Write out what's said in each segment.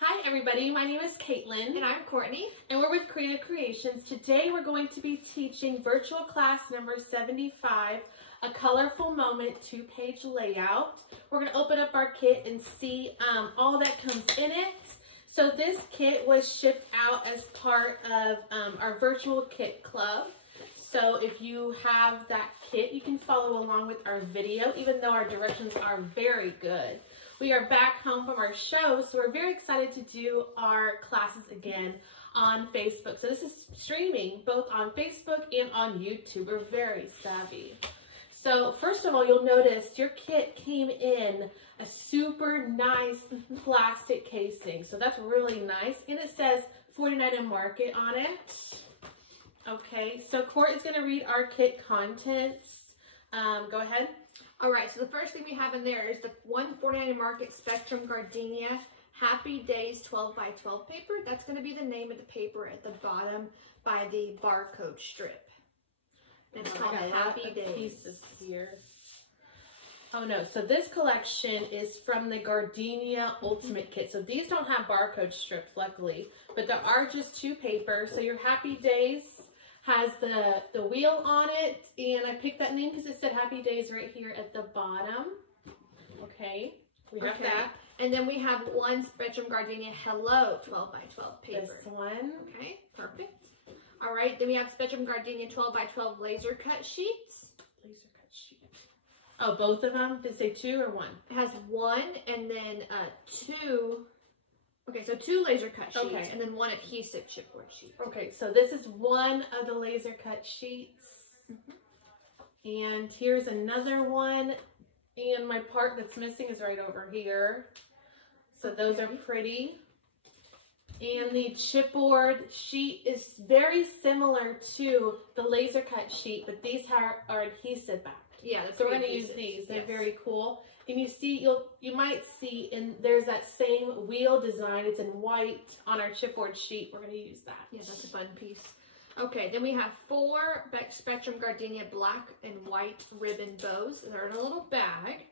Hi everybody, my name is Caitlin. And I'm Courtney. And we're with Creative Creations. Today we're going to be teaching virtual class number 75, a colorful moment 2-page layout. We're going to open up our kit and see all that comes in it. So this kit was shipped out as part of our virtual kit club. So if you have that kit, you can follow along with our video, even though our directions are very good. We are back home from our show, so we're very excited to do our classes again on Facebook. So this is streaming both on Facebook and on YouTube. We're very savvy. So first of all, you'll notice your kit came in a super nice plastic casing. So that's really nice. And it says 49 and Market on it. Okay, so Court is going to read our kit contents. Go ahead. All right, so the first thing we have in there is the 149 and Market Spectrum Gardenia Happy Days 12x12 paper. That's going to be the name of the paper at the bottom by the barcode strip. And it's called Happy Days. Pieces here. Oh no, so this collection is from the Gardenia Ultimate Kit. So these don't have barcode strips, luckily, but there are just 2 papers. So your Happy Days has the wheel on it, and I picked that name because it said Happy Days right here at the bottom. Okay, we have that. And then we have one Spectrum Gardenia Hello 12x12 paper. This one. Okay, perfect. All right, then we have Spectrum Gardenia 12x12 laser cut sheets. Laser cut sheet. Oh, both of them? Did it say 2 or 1? It has 1 and then 2. Okay, so 2 laser cut sheets and then 1 adhesive chipboard sheet. Okay, so this is one of the laser cut sheets. And here's another one. And my part that's missing is right over here. So those are pretty. And the chipboard sheet is very similar to the laser cut sheet, but these are adhesive back. Yeah, so we're going to use these. They're very cool. And you see, you might see, there's that same wheel design. It's in white on our chipboard sheet. We're going to use that. Yeah, that's a fun piece. Okay, then we have 4 Spectrum Gardenia black and white ribbon bows. They're in a little bag.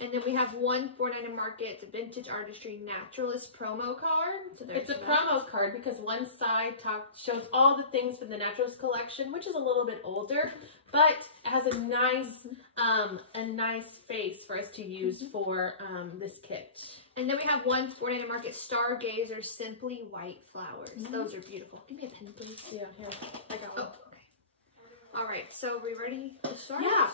And then we have 1 49 and Market Vintage Artistry Naturalist promo card. So it's a promo card because one side shows all the things from the Naturalist collection, which is a little bit older, but it has a nice face for us to use for this kit. And then we have 1 49 and Market Stargazer Simply White Flowers. Those are beautiful. Give me a pen, please. Yeah, here. I got one. Oh, okay. All right, so are we ready to start? Yeah.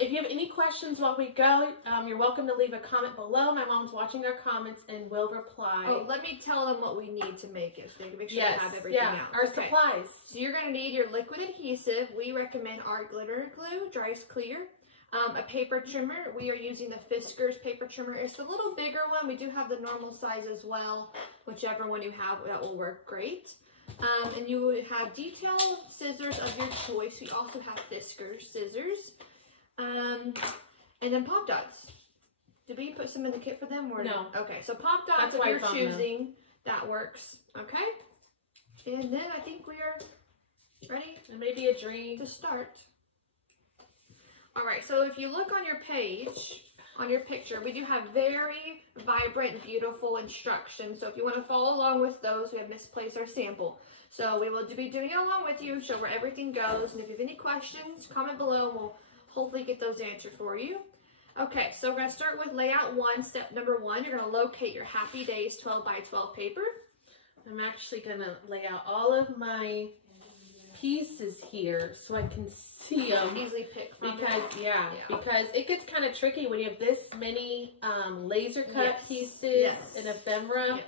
If you have any questions while we go, you're welcome to leave a comment below. My mom's watching our comments and will reply. Oh, let me tell them what we need to make it so they can make sure they have everything out. Our supplies. So you're going to need your liquid adhesive. We recommend our glitter glue, dries clear. A paper trimmer. We are using the Fiskars paper trimmer. It's the little bigger one. We do have the normal size as well. Whichever one you have, that will work great. And you would have detail scissors of your choice. We also have Fiskars scissors. And then pop dots. Did we put some in the kit for them? Or no. Okay, so pop dots if you're choosing. That works. Okay. And then I think we are ready. It may be a dream to start. All right, so if you look on your page, on your picture, we do have very vibrant, beautiful instructions. So if you want to follow along with those, we have misplaced our sample. So we will be doing it along with you, show where everything goes. And if you have any questions, comment below and we'll hopefully get those answered for you. Okay, so we're going to start with layout 1. Step number 1, you're going to locate your Happy Days 12x12 paper. I'm actually going to lay out all of my pieces here so I can see them. Easily pick from because because it gets kind of tricky when you have this many laser cut pieces in ephemera.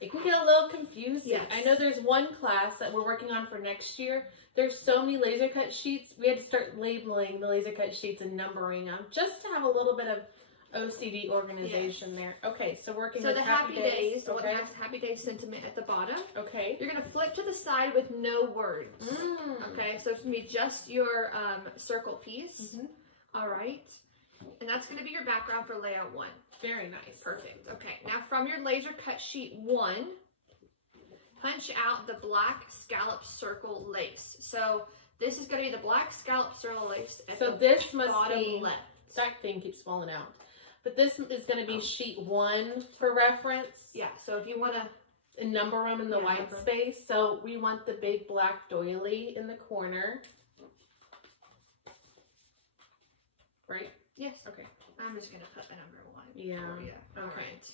It can get a little confusing. I know there's one class that we're working on for next year. There's so many laser cut sheets. We had to start labeling the laser cut sheets and numbering them just to have a little bit of OCD organization there. Okay, so working with Happy Days. So it has Happy Days sentiment at the bottom. Okay. You're going to flip to the side with no words. Okay, so it's going to be just your circle piece. All right. And that's going to be your background for layout 1. Very nice. Perfect. Okay, now from your laser cut sheet 1, punch out the black scallop circle lace. So this is going to be the black scallop circle lace at the this must bottom be left. That thing keeps falling out. But this is going to be sheet 1 for reference. Yeah, so if you want to and number them in the white space. So we want the big black doily in the corner. Right? Yes. Okay. I'm just going to put the number 1. Yeah. For you. Okay. All right.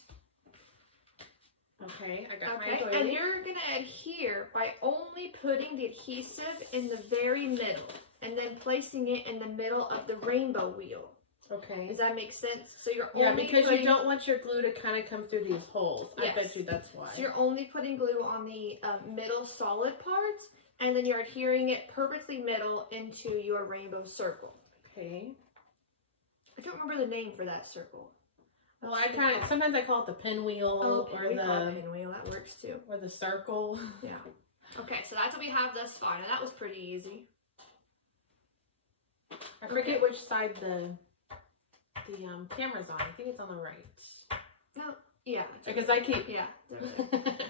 Okay, I got my Okay, doily. and you're going to adhere by only putting the adhesive in the very middle and then placing it in the middle of the rainbow wheel. Okay. Does that make sense? So you're Yeah, only because putting, you don't want your glue to kind of come through these holes. Yes. I bet you that's why. So you're only putting glue on the middle solid parts, and then you're adhering it perfectly middle into your rainbow circle. Okay. I don't remember the name for that circle. Well, I kind of, sometimes I call it the pinwheel or we call it the pinwheel. That works too. or the circle. Yeah. Okay, so that's what we have thus far. Now that was pretty easy. I forget which side the camera's on. I think it's on the right. No, yeah. Because I keep. Yeah.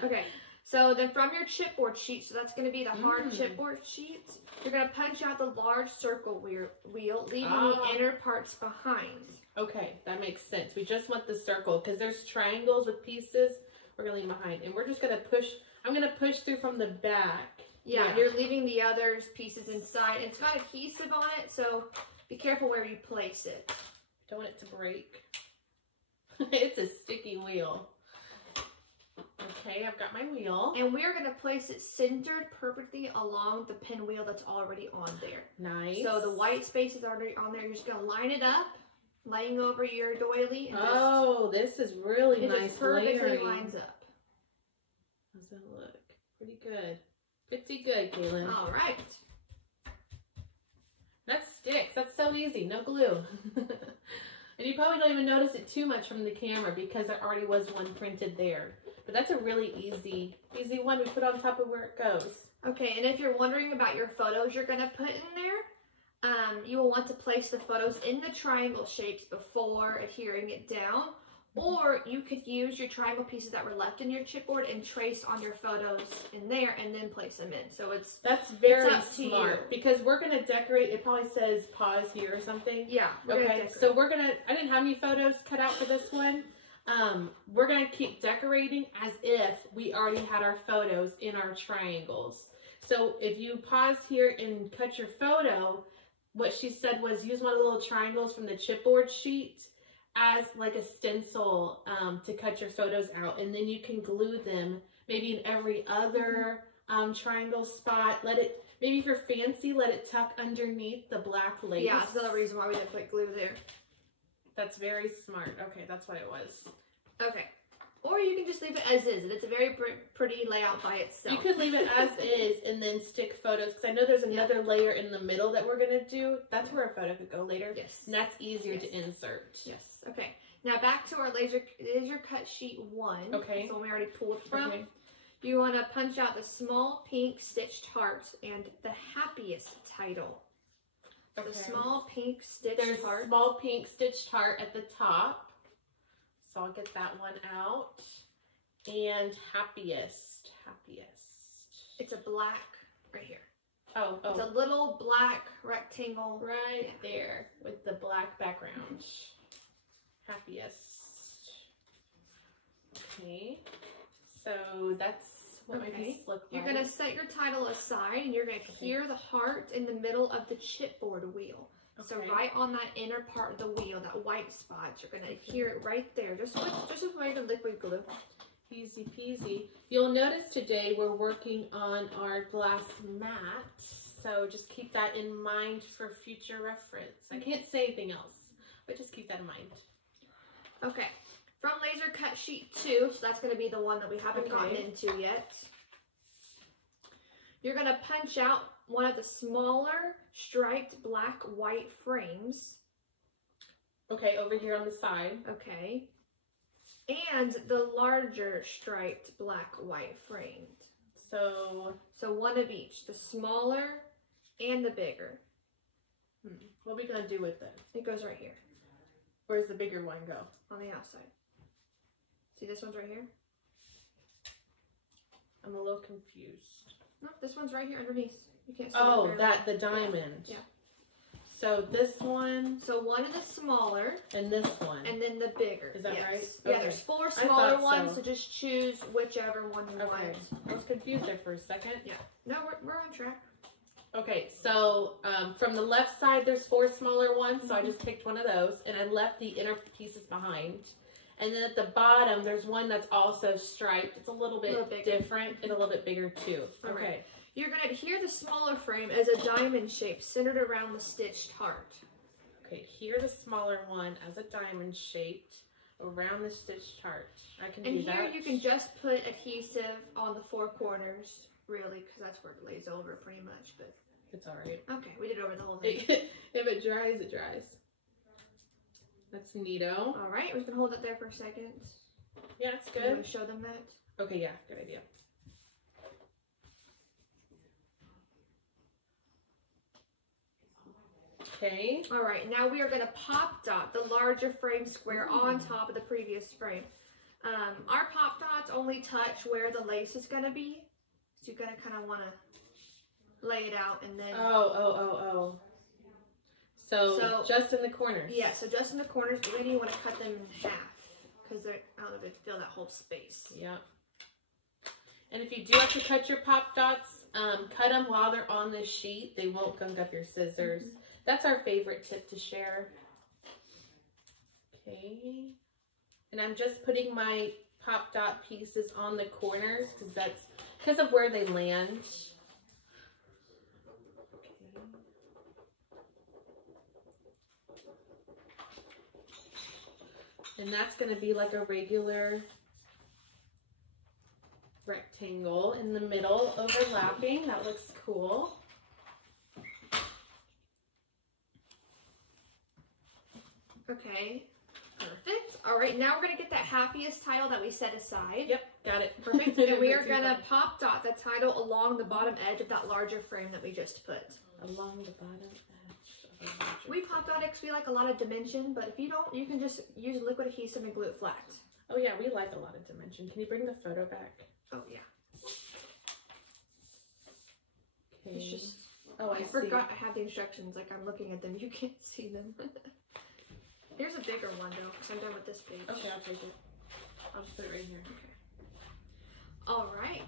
Okay. So then from your chipboard sheet, so that's going to be the hard chipboard sheet, you're going to punch out the large circle wheel, leaving the inner parts behind. Okay, that makes sense. We just want the circle because there's triangles with pieces we're going to leave behind. And we're just going to push, I'm going to push through from the back. Yeah, you're leaving the other pieces inside. It's got adhesive on it, so be careful where you place it. Don't want it to break. It's a sticky wheel. Okay, I've got my wheel. And we're going to place it centered perfectly along the pinwheel that's already on there. Nice. So the white space is already on there. You're just going to line it up, laying over your doily. And this is really nice. It just perfectly lines up. How's that look? Pretty good. Pretty good, Kaylin. All right. That sticks. That's so easy. No glue. And you probably don't even notice it too much from the camera because there already was one printed there. But that's a really easy one we put on top of where it goes. Okay, and if you're wondering about your photos you're going to put in there, you will want to place the photos in the triangle shapes before adhering it down. Or you could use your triangle pieces that were left in your chipboard and trace on your photos in there and then place them in. So that's very up to smart you. Because we're going to decorate. It probably says pause here or something. Yeah. Okay, so I didn't have any photos cut out for this one. We're going to keep decorating as if we already had our photos in our triangles. So if you pause here and cut your photo, what she said was use one of the little triangles from the chipboard sheet as like a stencil to cut your photos out, and then you can glue them maybe in every other triangle spot. Maybe if you're fancy, let it tuck underneath the black lace. Yeah, that's another reason why we didn't put glue there. That's very smart. Okay, that's what it was. Okay. Or you can just leave it as is, and it's a very pretty layout by itself. You could leave it as is and then stick photos, because I know there's another layer in the middle that we're going to do. That's where a photo could go later. Yes. And that's easier to insert. Yes. Okay. Now back to our laser cut sheet 1. Okay. That's the one we already pulled from. Okay. You want to punch out the small pink stitched heart and the happiest title. Okay. The small pink stitched heart. There's a small pink stitched heart at the top. So I'll get that one out. And happiest. It's a black right here. Oh. It's a little black rectangle. Right there with the black background. Happiest. Okay. So that's what my pieces look like. You're going to set your title aside and you're going to adhere the heart in the middle of the chipboard wheel. Okay. So right on that inner part of the wheel, that white spot, you're going to adhere it right there, just with regular liquid glue. Easy peasy. You'll notice today we're working on our glass mat, so just keep that in mind for future reference. I can't say anything else, but just keep that in mind. Okay, from laser cut sheet 2, so that's going to be the one that we haven't gotten into yet. You're going to punch out one of the smaller striped black-white frames. Okay, over here on the side. Okay. And the larger striped black-white framed. So one of each. The smaller and the bigger. What are we going to do with it? It goes right here. Where's the bigger one go? On the outside. See, this one's right here? I'm a little confused. No, this one's right here underneath. You can't see it. Oh, the diamond. Yeah. So this one. So one is the smaller. And this one. And then the bigger. Is that right? Yeah, Okay. there's 4 smaller ones, so. so just choose whichever one you want. I was confused there for a second. Yeah. No, we're on track. Okay, so from the left side, there's 4 smaller ones, so I just picked one of those, and I left the inner pieces behind. And then at the bottom, there's one that's also striped. It's a little bit different and a little bit bigger too. All okay. Right. You're going to adhere the smaller frame as a diamond shape centered around the stitched heart. Okay, here the smaller one as a diamond shaped around the stitched heart. I can do that. And here you can just put adhesive on the 4 corners, really, because that's where it lays over pretty much. But it's all right. Okay, we did over the whole thing. If it dries, it dries. That's neato. All right, we're just going to hold it there for a second. Yeah, it's good. You want to show them that? Okay, yeah, good idea. Okay. All right, now we are going to pop dot the larger frame square on top of the previous frame. Our pop dots only touch where the lace is going to be. So you're going to kind of want to lay it out and then... Oh. So just in the corners. Yeah, so just in the corners, but then you want to cut them in half because I don't know if they fill that whole space. Yep. And if you do have to cut your pop dots, cut them while they're on the sheet. They won't gunk up your scissors. That's our favorite tip to share. Okay. And I'm just putting my pop dot pieces on the corners because of where they land. And that's going to be like a regular rectangle in the middle overlapping. That looks cool. Okay, perfect. All right, now we're going to get that happiest title that we set aside. Yep, got it. Perfect. And we are going to pop dot the title along the bottom edge of that larger frame that we just put. Along the bottom edge. We pop dot it because we like a lot of dimension, but if you don't, you can just use liquid adhesive and glue it flat. Oh yeah, we like a lot of dimension. Can you bring the photo back? Oh yeah. Okay. It's just, I forgot I have the instructions, like I'm looking at them, you can't see them. Here's a bigger one though, because I'm done with this page. Okay, I'll take it. I'll just put it right here. Okay. All right.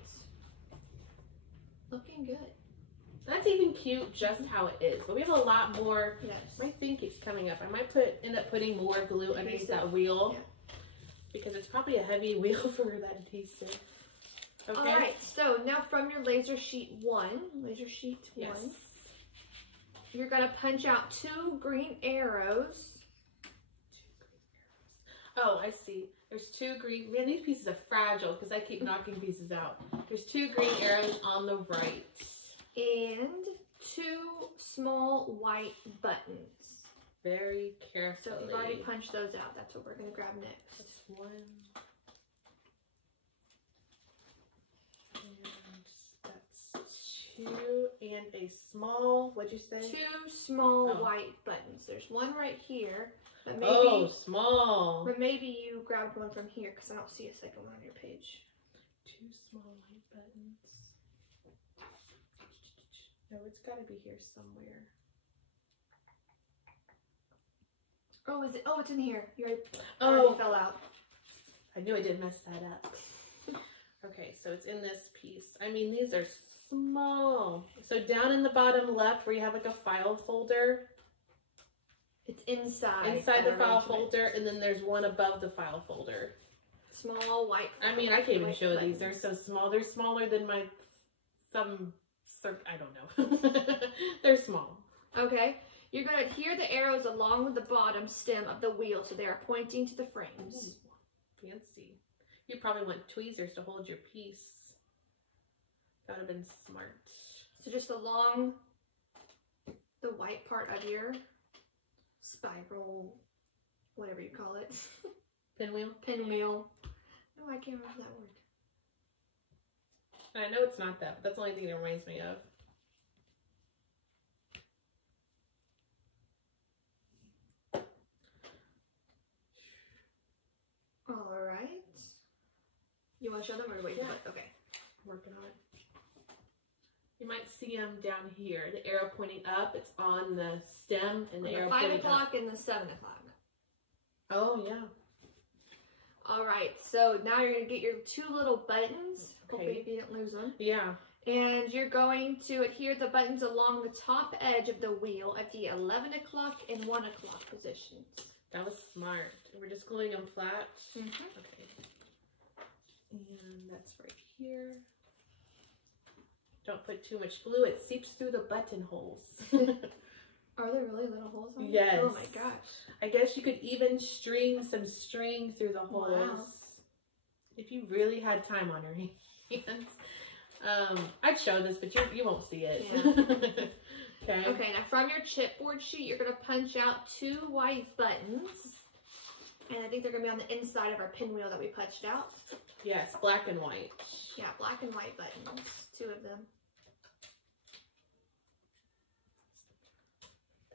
Looking good. That's even cute just how it is. But we have a lot more. Yes. My thing keeps coming up. I might end up putting more glue underneath that wheel. Yeah. Because it's probably a heavy wheel for that adhesive. Okay. Alright, so now from your laser sheet 1, yes. You're going to punch out 2 green arrows. Oh, I see. There's 2 green. Man, these pieces are fragile because I keep knocking pieces out. There's 2 green arrows on the right. And 2 small white buttons. Very carefully. So you've already punched those out. That's what we're going to grab next. That's 1. And that's 2. And a small, what'd you say? 2 small white buttons. There's one right here. But maybe, small. But maybe you grabbed one from here because I don't see a second one on your page. 2 small white buttons. No, it's got to be here somewhere. Oh, is it? Oh, it's in here. You already fell out. I knew I didn't mess that up. Okay, so it's in this piece. I mean, these are small. So down in the bottom left where you have like a file folder. It's inside. Inside the file folder, and then there's one above the file folder. Small white. I mean, I can't even show these. They're so small. They're smaller than my thumb. I don't know. They're small. Okay. You're going to adhere the arrows along with the bottom stem of the wheel so they are pointing to the frames. Ooh, fancy. You probably want tweezers to hold your piece. That would have been smart. So just along the white part of your spiral, whatever you call it. Pinwheel? Pinwheel. No, I can't remember that word. I know it's not that, but that's the only thing it reminds me of. All right. You want to show them or wait? Yeah. Okay. Working on it. You might see them down here. The arrow pointing up. It's on the stem, and the arrow 5 pointing o'clock up. and the 7 o'clock. Oh yeah. All right, so now you're gonna get your 2 little buttons. Okay. Hopefully you didn't lose them. Yeah. And you're going to adhere the buttons along the top edge of the wheel at the 11 o'clock and 1 o'clock positions. That was smart. We're just gluing them flat. Mm-hmm. Okay. And that's right here. Don't put too much glue. It seeps through the buttonholes. Are there really little holes on it? Yes. Oh my gosh. I guess you could even string some string through the holes. Wow. If you really had time on your hands. I'd show this, but you won't see it. Yeah. Okay. Okay, now from your chipboard sheet, you're going to punch out 2 white buttons. And I think they're going to be on the inside of our pinwheel that we punched out. Yes, black and white. Yeah, black and white buttons. 2 of them.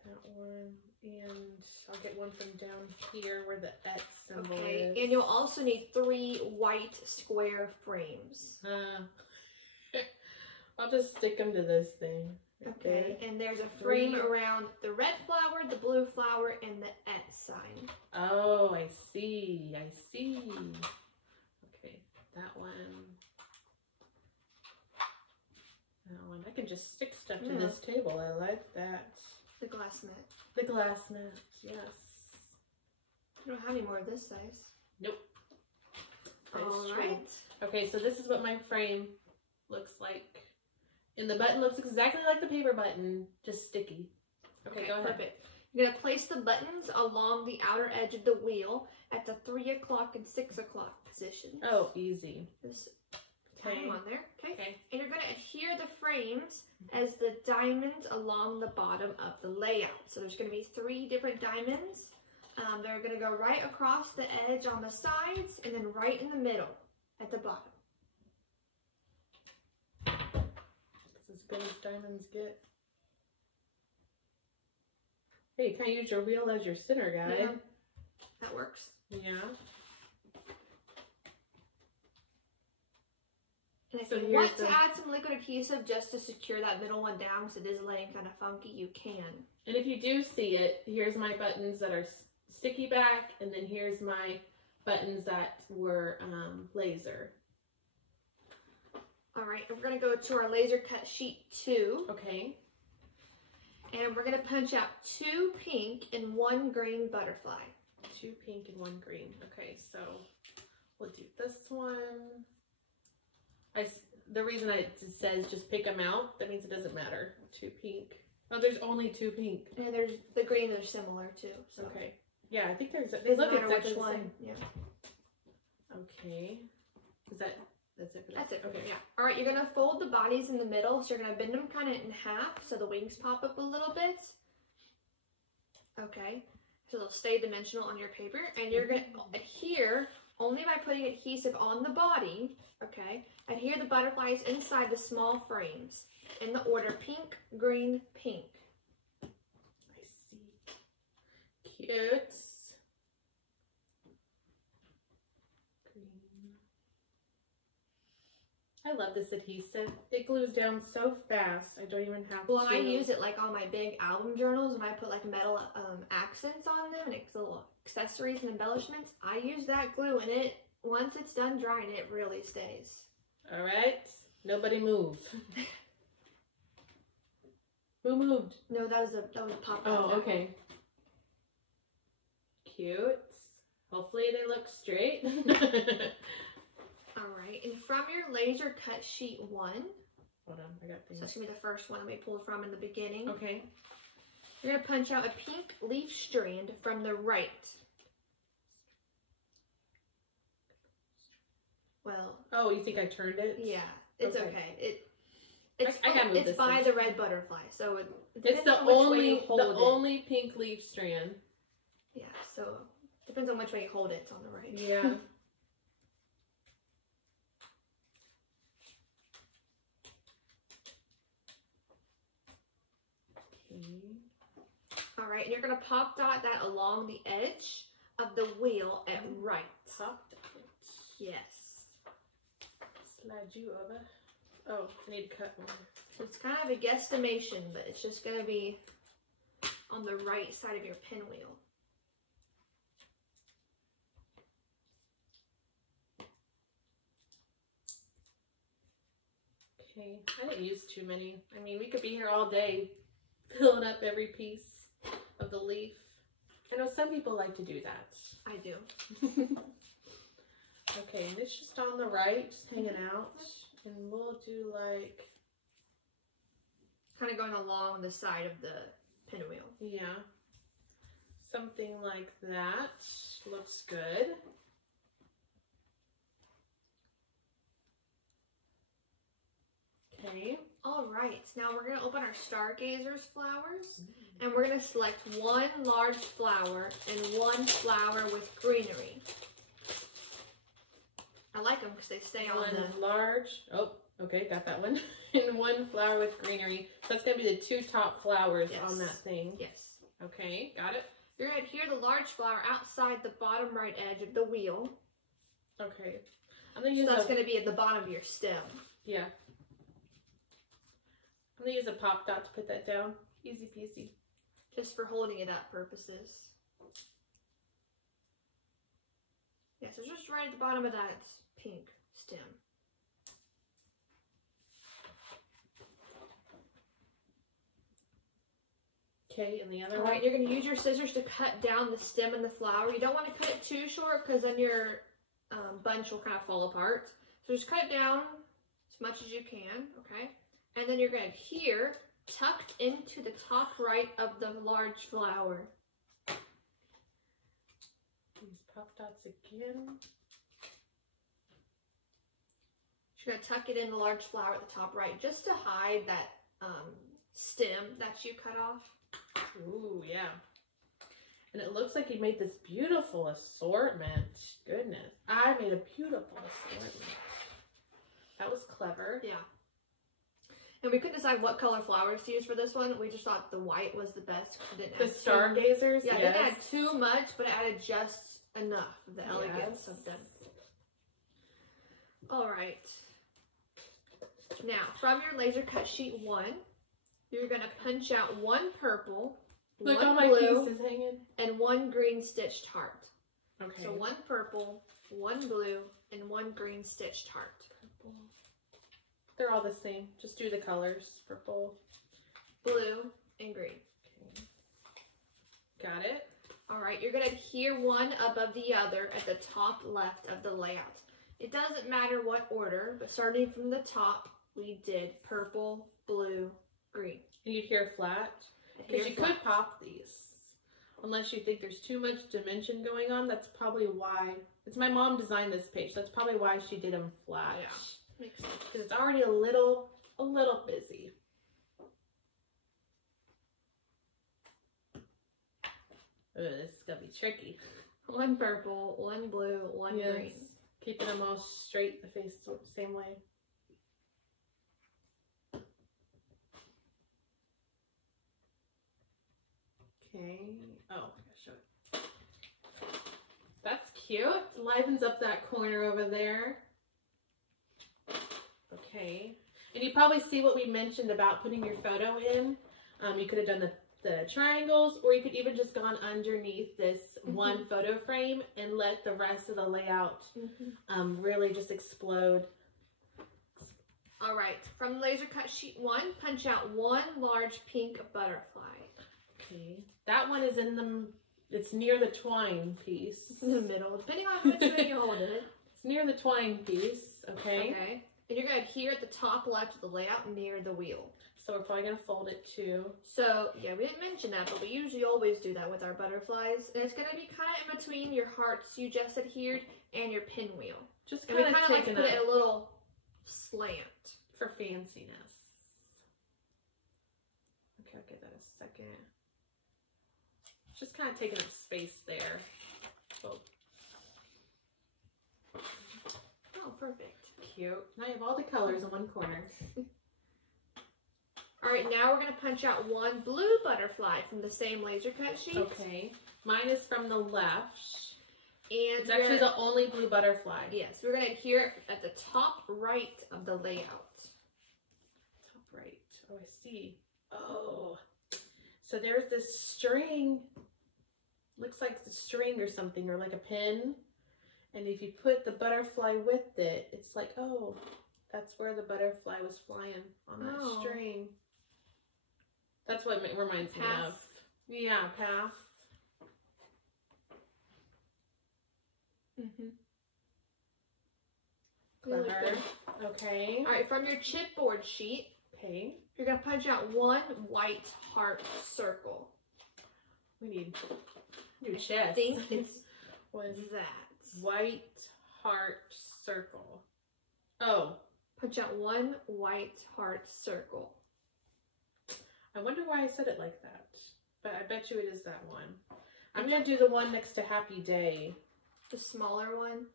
That one. And I'll get one from down here where the X symbol is. And you'll also need 3 white square frames. I'll just stick them to this thing. Okay, and there's a frame 3. around the red flower, the blue flower, and the @ sign. Oh, I see. I see. Okay, that one. That one. I can just stick stuff to this table. I like that. The glass mat. The glass mat, yes. You don't have any more of this size. Nope. That is All true. right. Okay, so this is what my frame looks like. And the button looks exactly like the paper button, just sticky. Okay, go ahead. Perfect. You're going to place the buttons along the outer edge of the wheel at the 3 o'clock and 6 o'clock positions. Oh, easy. Just tie them on there. Okay. Okay. And you're going to adhere the frames as the diamonds along the bottom of the layout. So there's going to be 3 different diamonds. They're going to go right across the edge on the sides and then right in the middle at the bottom. It's as good as diamonds get. Hey, you can't use your wheel as your center guide. Yeah, that works. Yeah. And if So you here's want to the- add some liquid adhesive just to secure that middle one down because it is laying kind of funky, you can. And if you do see it, here's my buttons that are sticky back, and then here's my buttons that were laser. All right, and we're going to go to our laser cut sheet 2. Okay. And we're going to punch out 2 pink and 1 green butterfly. 2 pink and 1 green. Okay, so we'll do this one. The reason it says just pick them out, that means it doesn't matter. 2 pink. Oh, there's only 2 pink. And there's the green are similar too. So Okay. Yeah, I think there's. it They doesn't look matter exactly which the one. same. Yeah, Okay. Is that? That's it. For that's it. Okay. Yeah. All right, you're gonna fold the bodies in the middle, so you're gonna bend them kind of in half, so the wings pop up a little bit. Okay. So they'll stay dimensional on your paper, and you're gonna adhere only by putting adhesive on the body. Okay. Adhere the butterflies inside the small frames in the order pink, green, pink. I see. Cute. Green. I love this adhesive. It glues down so fast. I don't even have Well, to. I use it like on my big album journals when I put like metal accents on them and it's little accessories and embellishments. I use that glue and it, once it's done drying, it really stays. All right. Nobody move. Who moved? No, that was a pop. Oh, okay. Cute. Hopefully they look straight. All right, and from your laser cut sheet 1, Hold on, I got so things. that's gonna be the first one that we pulled from in the beginning. Okay. You're gonna punch out a pink leaf strand from the right. Well, Oh, you think I turned it? yeah, it's Okay. okay. It's I gotta move it's this by thing. the red butterfly, so it It's depends the on which way only you hold it. only pink leaf strand. Yeah, so depends on which way you hold it. It's on the right. Yeah. Okay. All right, and you're gonna pop dot that along the edge of the wheel at right. Pop it. Yes. Slide you over. Oh, I need to cut more. So it's kind of a guesstimation, but it's just going to be on the right side of your pinwheel. Okay, I didn't use too many. I mean, we could be here all day filling up every piece of the leaf. I know some people like to do that. I do. Okay, and it's just on the right, just hanging out. And we'll do like... kind of going along the side of the pinwheel. Yeah. Something like that. Looks good. Okay. All right, now we're going to open our Stargazers flowers, and we're going to select one large flower and one flower with greenery. I like them because they stay on One large, oh, okay, got that one. And one flower with greenery. So that's going to be the two top flowers on that thing. Yes. Okay, got it. You're going to adhere the large flower outside the bottom right edge of the wheel. Okay. I'm going to use that's going to be at the bottom of your stem. Yeah. I'm going to use a pop dot to put that down. Easy peasy. Just for holding it up purposes. Yeah, so just right at the bottom of that pink stem. Okay, and the other one. All right, you're going to use your scissors to cut down the stem and the flower. You don't want to cut it too short because then your bunch will kind of fall apart. So just cut it down as much as you can, okay? And then you're going to adhere tucked into the top right of the large flower. These pop dots again. You're going to tuck it in the large flower at the top right just to hide that stem that you cut off. Ooh, yeah. And it looks like you made this beautiful assortment. Goodness. I made a beautiful assortment. That was clever. Yeah. And we couldn't decide what color flowers to use for this one. We just thought the white was the best. The Stargazers? Yeah, it didn't add too much, but it added just enough of the elegance of them. All right. Now, from your laser cut sheet 1, you're going to punch out one purple, Look, one all my blue, pieces hanging. and one green stitched heart. Okay. So one purple, one blue, and one green stitched heart. Purple. They're all the same. Just do the colors. Purple, blue, and green. Okay. Got it. All right, you're going to adhere one above the other at the top left of the layout. It doesn't matter what order, but starting from the top, we did purple, blue, green. And you'd hear flat. Because you could pop these. Unless you think there's too much dimension going on. That's probably why. It's my mom designed this page. That's probably why she did them flat. Yeah, makes sense. Because it's already a little busy. Ooh, this is going to be tricky. One purple, one blue, one green. Keeping them all straight, the face same way. Okay. Oh, I gotta show it. That's cute. Livens up that corner over there. Okay. And you probably see what we mentioned about putting your photo in. You could have done the triangles, or you could even just gone underneath this one photo frame and let the rest of the layout really just explode. All right, from laser cut sheet 1, punch out one large pink butterfly. Okay, that one is it's near the twine piece. In the middle, depending on which way you hold it. It's near the twine piece, okay? Okay, and you're going to adhere at the top left of the layout near the wheel. So we're probably going to fold it too. So, yeah, we didn't mention that, but we usually always do that with our butterflies. And it's going to be kind of in between your hearts you just adhered and your pinwheel. Just kind of like taking put it a little slant. For fanciness. Okay, I'll give that a second. Just kind of taking up space there. Oh, perfect. Cute. Now you have all the colors in one corner. All right, now we're going to punch out one blue butterfly from the same laser cut sheet. Okay. Mine is from the left. And it's actually the only blue butterfly. Yes, we're going to adhere at the top right of the layout. Top right. Oh, I see. Oh, so there's this string. Looks like the string or something, or like a pin. And if you put the butterfly with it, it's like, oh, that's where the butterfly was flying on that string. That's what it reminds me of. Yeah, path. Clever. Okay. All right, from your chipboard sheet, okay, you're gonna punch out one white heart circle. We need new chest. I think it's was that white heart circle. Oh, punch out one white heart circle. I wonder why I said it like that, but I bet you it is that one. I'm gonna do the one next to Happy Day. The smaller one.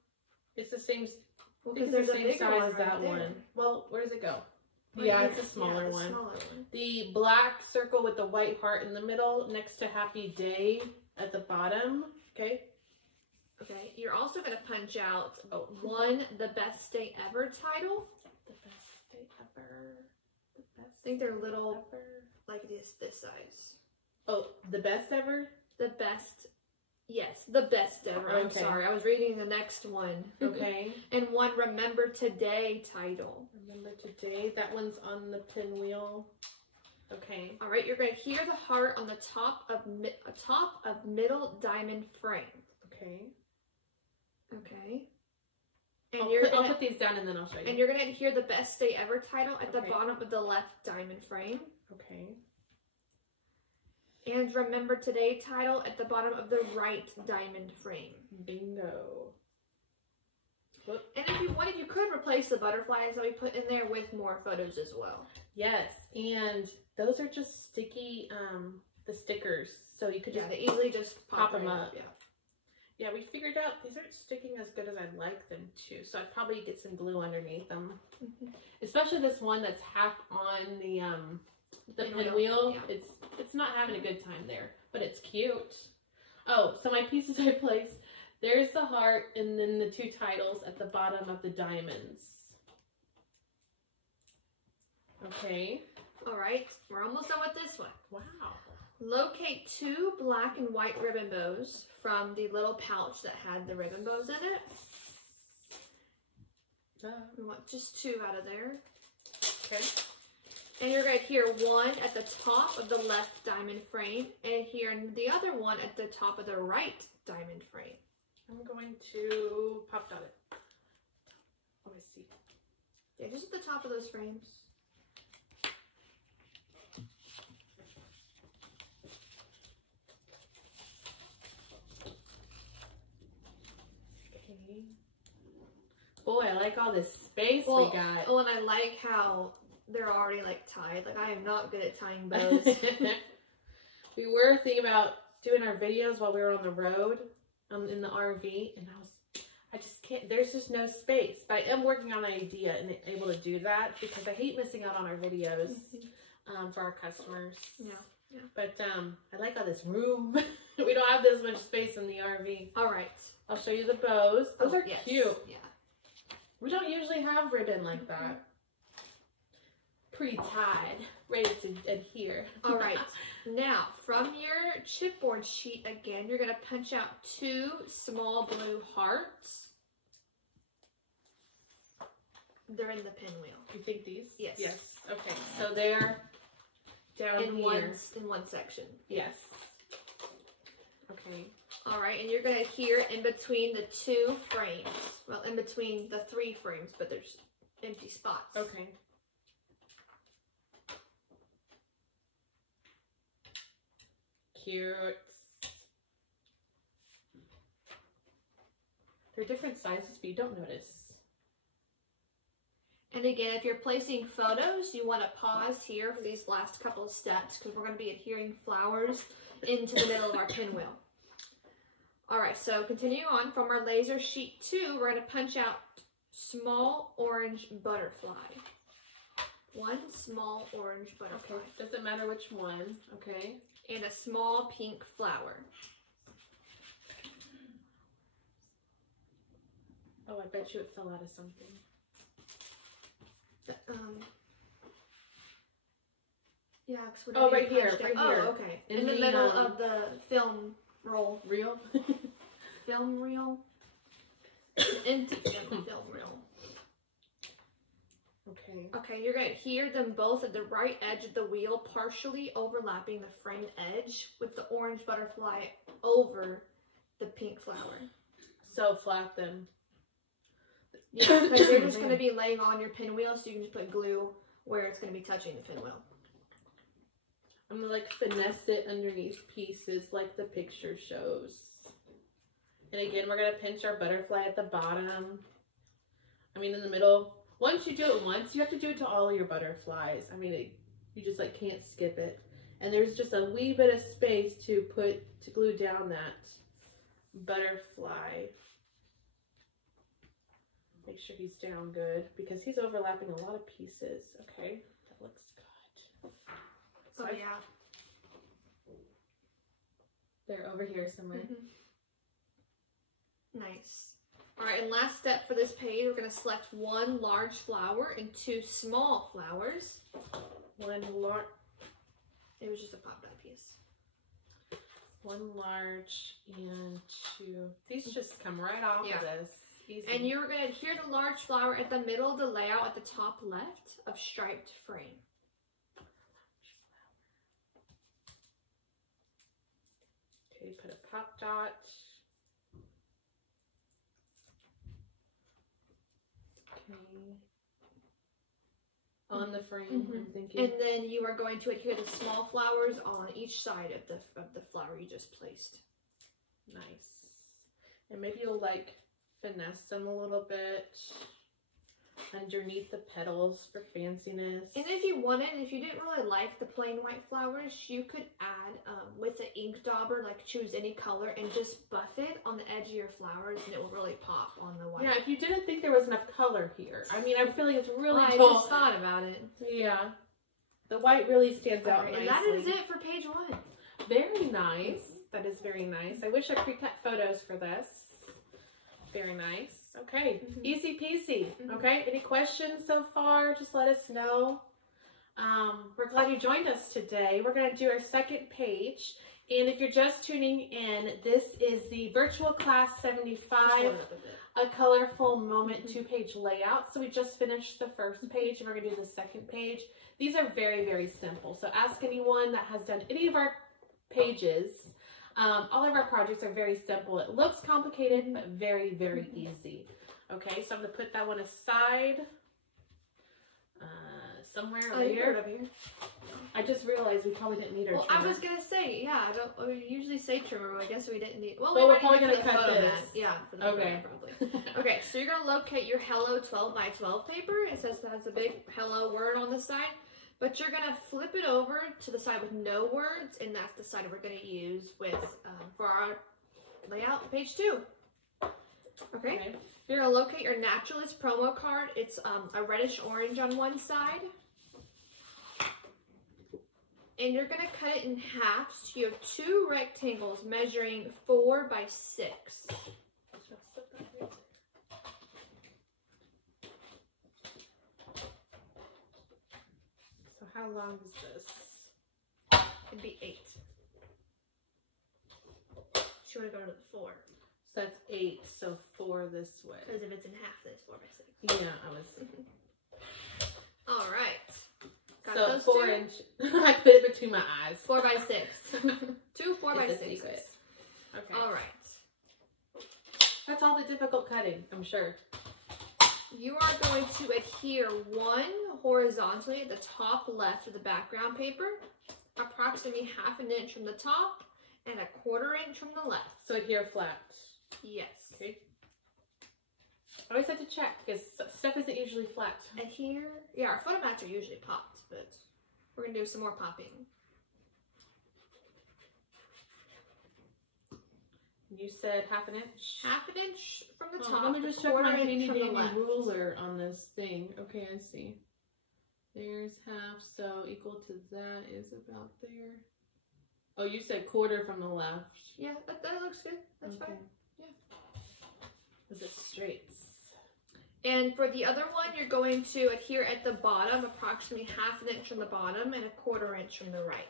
It's the same. Well, because there's the a same bigger size one as that right there. one. Well, where does it go? Right yeah, here. it's a smaller the one. Smaller one. The black circle with the white heart in the middle, next to Happy Day at the bottom. Okay. Okay. You're also gonna punch out one the best day ever title. The best day ever. The best. I think they're little, ever. like this size. Oh, the best ever. The best. Yes, the best ever. I'm Okay. sorry. I was reading the next one. Okay. And one Remember Today title. Remember Today. That one's on the pinwheel. Okay. All right, you're going to hear the heart on the top of middle diamond frame. Okay. Okay. And I'll put these down and then I'll show you. And you're going to hear the Best Day Ever title at the Okay. bottom of the left diamond frame. Okay. And Remember Today title at the bottom of the right diamond frame. Bingo. Whoop. And if you wanted, you could replace the butterflies that we put in there with more photos as well. Yes, and those are just sticky, the stickers. So you could just they easily just pop them right up. Yeah, we figured out these aren't sticking as good as I'd like them to. So I'd probably get some glue underneath them. Mm-hmm. Especially this one that's half on the Pinwheel. pinwheel. Yeah. It's not having a good time there, but it's cute. Oh, so my pieces I placed, there's the heart and then the two titles at the bottom of the diamonds. Okay. All right, we're almost done with this one. Wow. Locate two black and white ribbon bows from the little pouch that had the ribbon bows in it. We want just two out of there. Okay. And you're going to hear one at the top of the left diamond frame and hear the other one at the top of the right diamond frame. I'm going to pop dot it. Oh, I see. Yeah, just at the top of those frames. Okay. Boy, I like all this space we got. Oh, and I like how they're already like tied. Like I am not good at tying bows. We were thinking about doing our videos while we were on the road in the RV, and I just can't, there's just no space. But I am working on an idea and able to do that because I hate missing out on our videos for our customers. Yeah. Yeah. But I like all this room. We don't have this much space in the RV. All right. I'll show you the bows. Those are yes. cute. Yeah. We don't usually have ribbon like that. Pre-tied, ready to adhere. All right. Now, from your chipboard sheet again, you're going to punch out two small blue hearts. They're in the pinwheel. You think these? Yes. Yes. Okay. So they're down In here. one section. Yes. Okay. All right, and you're going to hear in between the two frames. Well, in between the three frames, but there's empty spots. Okay. Cute. They're different sizes, but you don't notice. And again, if you're placing photos, you want to pause here for these last couple of steps because we're going to be adhering flowers into the middle of our pinwheel. All right, so continue on from our laser sheet 2, we're going to punch out small orange butterfly. One small orange butterfly. Okay. Doesn't matter which one. Okay. And a small pink flower. Oh, I bet you it fell out of something. Yeah, because Oh, right here, right here. Oh, okay. In In the the, middle of the film roll. Reel? Film reel. Empty film reel. Okay. Okay, you're going to hear them both at the right edge of the wheel, partially overlapping the frame edge with the orange butterfly over the pink flower. So flap them. Yeah, because they're just going to be laying on your pinwheel, so you can just put glue where it's going to be touching the pinwheel. I'm going to like finesse it underneath pieces like the picture shows. And again, we're going to pinch our butterfly at the bottom. I mean, in the middle. Once you do it once, you have to do it to all of your butterflies. I mean, you just like can't skip it. And there's just a wee bit of space to glue down that butterfly. Make sure he's down good because he's overlapping a lot of pieces. Okay, that looks good. So oh, yeah. They're over here somewhere. Nice. All right, and last step for this page, we're going to select one large flower and two small flowers. One large. It was just a popped out piece. One large and two. These just come right off of this. Easy. And you're going to hear the large flower at the middle of the layout at the top left of striped frame. Okay, put a pop dot. Okay. On the frame, I'm thinking. And then you are going to adhere the small flowers on each side of the flower you just placed. Nice. And maybe you'll like finesse them a little bit underneath the petals for fanciness. And if you wanted, if you didn't really like the plain white flowers, you could add with the ink dauber, like choose any color and just buff it on the edge of your flowers, and it will really pop on the white. Yeah, if you didn't think there was enough color here, I mean, I'm feeling it's really I tall. just thought about it. Yeah, the white really stands out nicely. And that is it for page 1. Very nice. That is very nice. I wish I pre-cut photos for this. Very nice. Okay, easy peasy. Okay, any questions so far? Just let us know. We're glad you joined us today. We're going to do our second page. And if you're just tuning in, this is the Virtual Class 75, a colorful moment 2-page layout. So we just finished the first page and we're going to do the second page. These are very, very simple. So ask anyone that has done any of our pages. All of our projects are very simple. It looks complicated, but very, very easy. Okay, so I'm going to put that one aside. Somewhere over here. I just realized we probably didn't need our trimmer. I was going to say, yeah, we usually say trimmer, but I guess we didn't need. Well, we're probably going to cut this. Yeah, for the photo, probably. Okay, so you're going to locate your Hello 12 by 12 paper. It says that has a big hello word on the side. But you're going to flip it over to the side with no words, and that's the side we're going to use with for our layout, page 2. Okay. You're going to locate your Naturalist promo card. It's a reddish orange on one side. And you're going to cut it in half, so you have 2 rectangles measuring 4 by 6. So how long is this? It'd be 8. She would go to the 4. So that's 8, so 4 this way. Because if it's in half, then it's 4 by 6. Yeah, I was. All right. Got so those 4 2? inch. I put it between my eyes. 4 by 6. 2 4 by 6. Okay. All right. That's all the difficult cutting, I'm sure. You are going to adhere 1 horizontally at the top left of the background paper, approximately 1/2 inch from the top and 1/4 inch from the left. So adhere flat. Yes. Okay. I always have to check because stuff isn't usually flat. Adhere. Yeah, our photo mats are usually popped, but we're going to do some more popping. You said 1/2 inch? 1/2 inch from the top. Let me just check my handy dandy left. ruler on this thing. Okay, I see. There's half, so equal to that is about there. Oh, you said 1/4 from the left. Yeah, that looks good. That's fine. Yeah. Is it straight? And for the other one, you're going to adhere at the bottom, approximately 1/2 inch from the bottom and 1/4 inch from the right.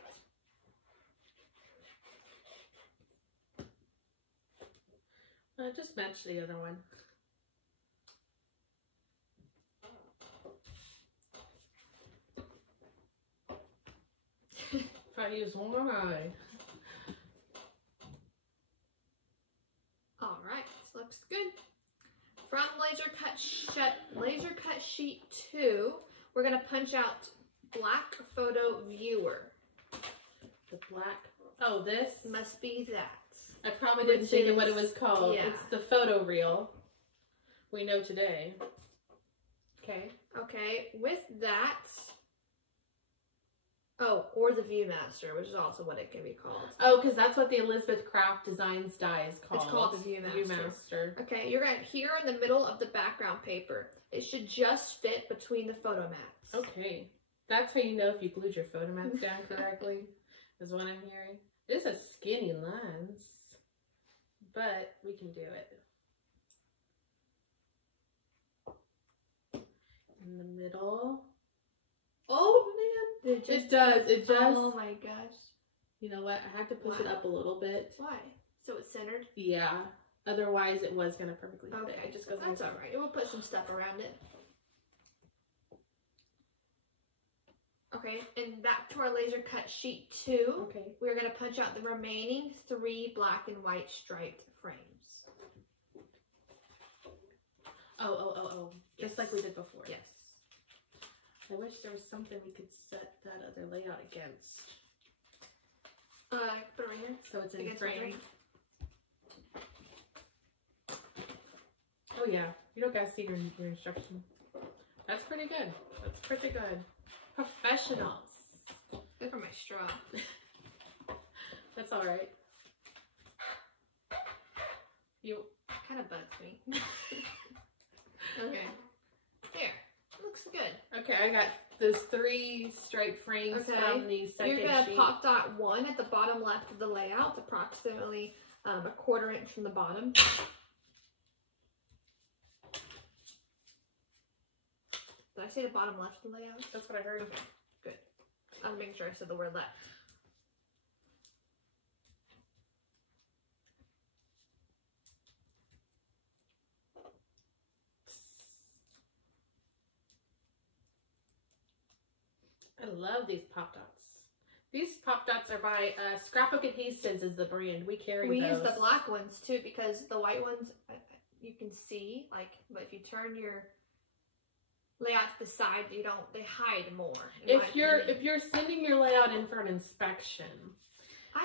Just match the other one. If I use one eye. All right, this looks good. From laser cut sheet 2, we're gonna punch out black photo viewer. The black. Oh, this Must be that. I probably didn't think of what it was called. Yeah. It's the photo reel. We know today. Okay. Okay, with that. Oh, or the Viewmaster, which is also what it can be called. Oh, because that's what the Elizabeth Craft Designs die is called. It's called the Viewmaster. Viewmaster. Okay, you're gonna adhere in the middle of the background paper. It should just fit between the photo mats. Okay. That's how you know if you glued your photo mats down correctly, is what I'm hearing. It is a skinny lens, but we can do it. In the middle. Oh, man. It does. It just. Oh, my gosh. You know what? I had to push it up a little bit. Why? So it's centered? Yeah. Otherwise, it was going to perfectly fit. Okay, It just goes that's like all right. We'll put some stuff around it. Okay, and back to our laser cut sheet 2. Okay. We're going to punch out the remaining 3 black and white striped frames. Oh. Yes. Just like we did before. Yes. I wish there was something we could set that other layout against. Put it right here. So it's in Against my frame. drink. Oh yeah, you don't gotta see your instruction. That's pretty good. That's pretty good. Professionals. Good for my straw. That's all right. You Kind of bugs me. Okay. There. Looks good. okay? I got those 3 striped frames Okay. from the second You're gonna sheet. pop dot 1 at the bottom left of the layout, approximately 1/4 inch from the bottom. Did I say the bottom left of the layout? That's what I heard. Okay, good. I was making sure I said the word left. I love these pop dots. These pop dots are by Scrapbook Adhesives is the brand. We carry We those. use the black ones too because the white ones you can see, like, but if you turn your layout to the side, they hide more. If you're sending your layout in for an inspection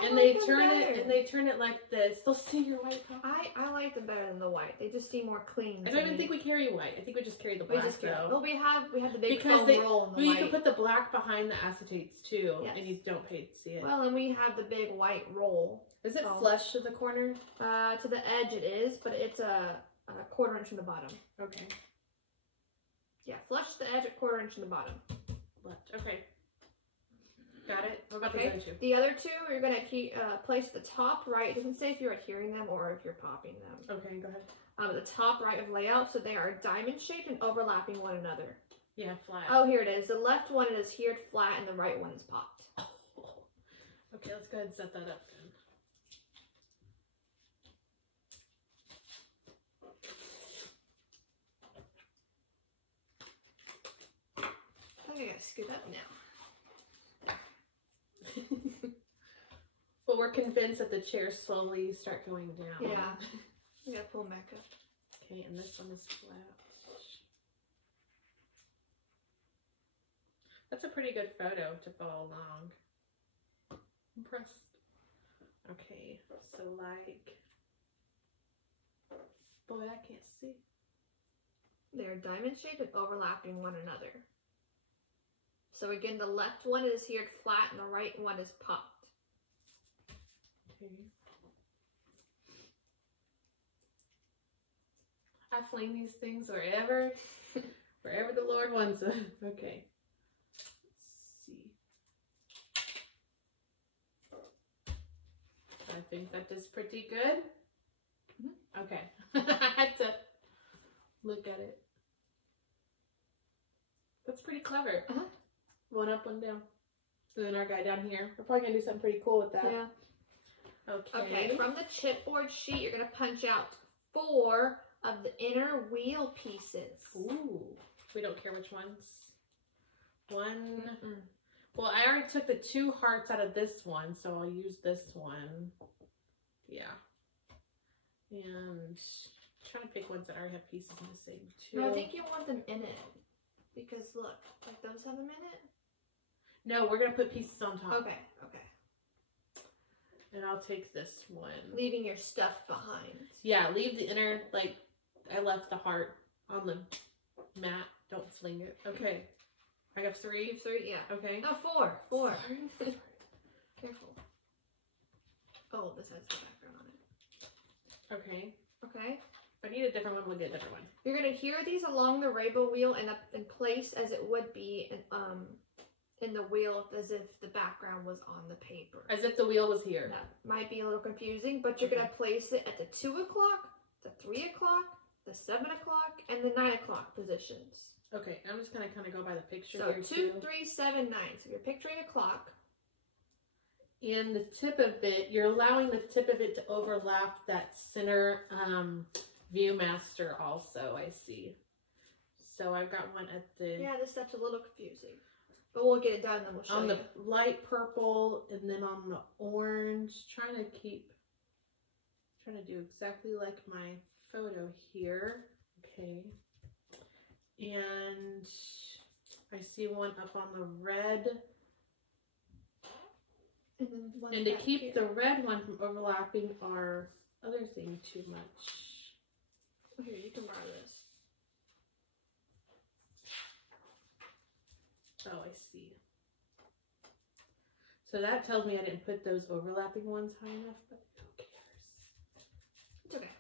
and they they turn it like this, they'll see your white pop. I like them better than the white. They just seem more clean. I don't even think we carry white. I think we just carry the black though. Well, we have the big Because foam they, roll in the well, you white. can put the black behind the acetates too, Yes. and you don't pay to see it. Well, and we have the big white roll. Is it foam. flush to the corner? To the edge it is, but it's a 1/4 inch from the bottom. Okay. Yeah, flush the edge at 1/4 inch from the bottom. Left. Okay. Got it. What about Okay. the other 2? The other 2, you're gonna place the top right. It doesn't say if you're adhering them or if you're popping them. Okay, go ahead. At the top right of layout, so they are diamond shaped and overlapping one another. Yeah, flat. Oh, here it is. The left one is adhered flat and the right one is popped. Okay, let's go ahead and set that up then. I think I gotta scoot up now. But we're convinced that the chairs slowly start going down. Yeah. We gotta pull them back up. Okay, and this one is flat. That's a pretty good photo to follow along. Impressed. Okay, so like, boy, I can't see. They are diamond shaped and overlapping one another. So again, the left one is adhered flat and the right one is popped. Okay. I fling these things wherever the Lord wants them. Okay. Let's see. I think that is pretty good. Okay. I had to look at it. That's pretty clever. Uh-huh. One up, one down. And then our guy down here. We're probably gonna do something pretty cool with that. Yeah. Okay. Okay, from the chipboard sheet, you're gonna punch out 4 of the inner wheel pieces. Ooh. We don't care which ones. One. Well, I already took the 2 hearts out of this one, so I'll use this one. Yeah. And I'm trying to pick ones that already have pieces in the same too. No, I think you want them in it. Because look, like those have them in it? No, we're gonna put pieces on top. Okay, okay. And I'll take this one. Leaving your stuff behind. Yeah, leave the inner, like, I left the heart on the mat. Don't fling it. Okay. I have 3. You have 3, yeah. Okay. No, 4. 4. Sorry. Careful. Oh, this has the background on it. Okay. Okay. If I need a different one, we'll get a different one. You're gonna hear these along the rainbow wheel and up in place as it would be in the wheel, as if the background was on the paper. As if the wheel was here. That might be a little confusing, but you're gonna place it at the 2 o'clock, the 3 o'clock, the 7 o'clock, and the 9 o'clock positions. Okay, I'm just gonna kind of go by the picture So here 2, too. 3, 7, 9. So if you're picturing a clock. And the tip of it, you're allowing the tip of it to overlap that center Viewmaster also, I see. So I've got one at the... Yeah, this step's a little confusing. But we'll get it done and then we'll show on you. the light purple and then on the orange. Trying to do exactly like my photo here. Okay. And I see one up on the red. And then one And to back keep here. the red one from overlapping our other thing too much. Here, you can borrow this. Oh, I see. So that tells me I didn't put those overlapping ones high enough, but who cares? It's okay.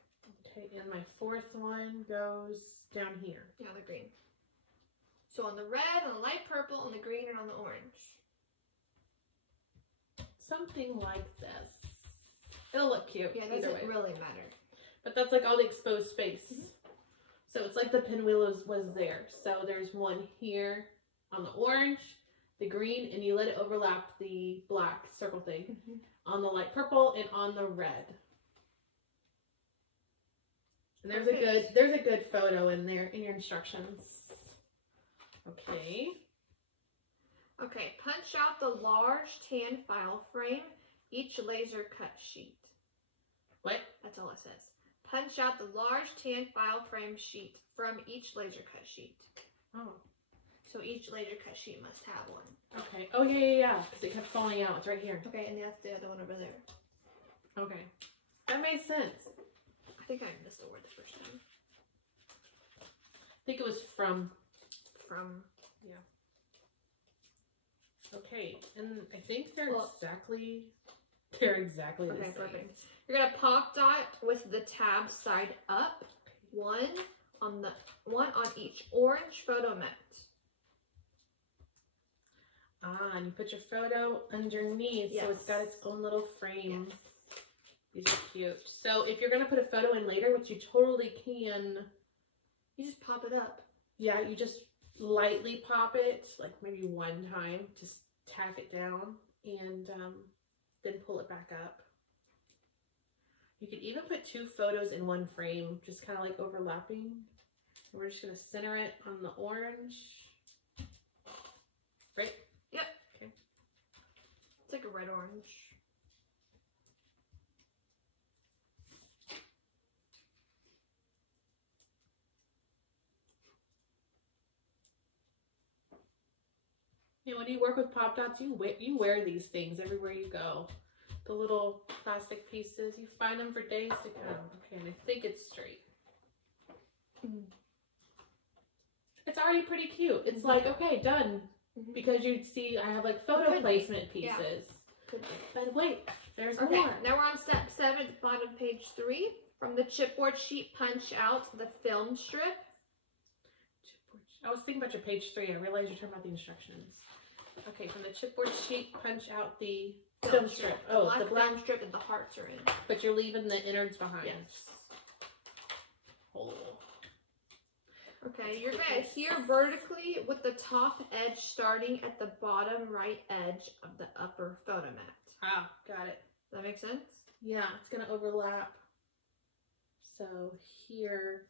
Okay, and my 4th one goes down here. Yeah, the green. So on the red, on the light purple, on the green, and on the orange. Something like this. It'll look cute. Yeah, it either doesn't way. really matter. But that's like all the exposed space. So it's like the pinwheel was there. So there's one here on the orange, the green, and you let it overlap the black circle thing on the light purple and on the red. And there's a good photo in there in your instructions. Okay. Okay, punch out the large tan file frame, each laser cut sheet. What? That's all it says. Punch out the large tan file frame sheet from each laser cut sheet. Oh. So each laser cut sheet must have one. Okay. Oh, yeah. Because it kept falling out. It's right here. Okay, and that's the other one over there. Okay. That made sense. I think I missed a word the first time. I think it was from. From. Yeah. Okay. And I think they're exactly the Okay, same. perfect. You're gonna pop dot with the tab side up, one on each orange photo mat. Ah, and you put your photo underneath, so it's got its own little frame. Yes. These are cute. So if you're gonna put a photo in later, which you totally can, You just pop it up. yeah, you just lightly pop it, like maybe one time, just tack it down, and then pull it back up. You could even put 2 photos in one frame, just kind of like overlapping. And we're just gonna center it on the orange. Right? Yep. Okay. It's like a red orange. Yeah, when you work with Pop Dots, you wear these things everywhere you go. The little plastic pieces, you find them for days to come. Okay, and I think it's straight. It's already pretty cute. It's like, okay, done. Because you'd see I have like photo placement pieces. Yeah. Could be. But wait, there's Okay, more. now we're on step 7, bottom page 3. From the chipboard sheet, punch out the film strip. I was thinking about your page 3. I realized you're talking about the instructions. Okay, from the chipboard sheet, punch out the film strip. Oh, black the black film strip that the hearts are in. But you're leaving the innards behind. Yes. Oh. Okay, you're going to adhere vertically with the top edge starting at the bottom right edge of the upper photo mat. Ah, got it. Does that make sense? Yeah, it's going to overlap. So here,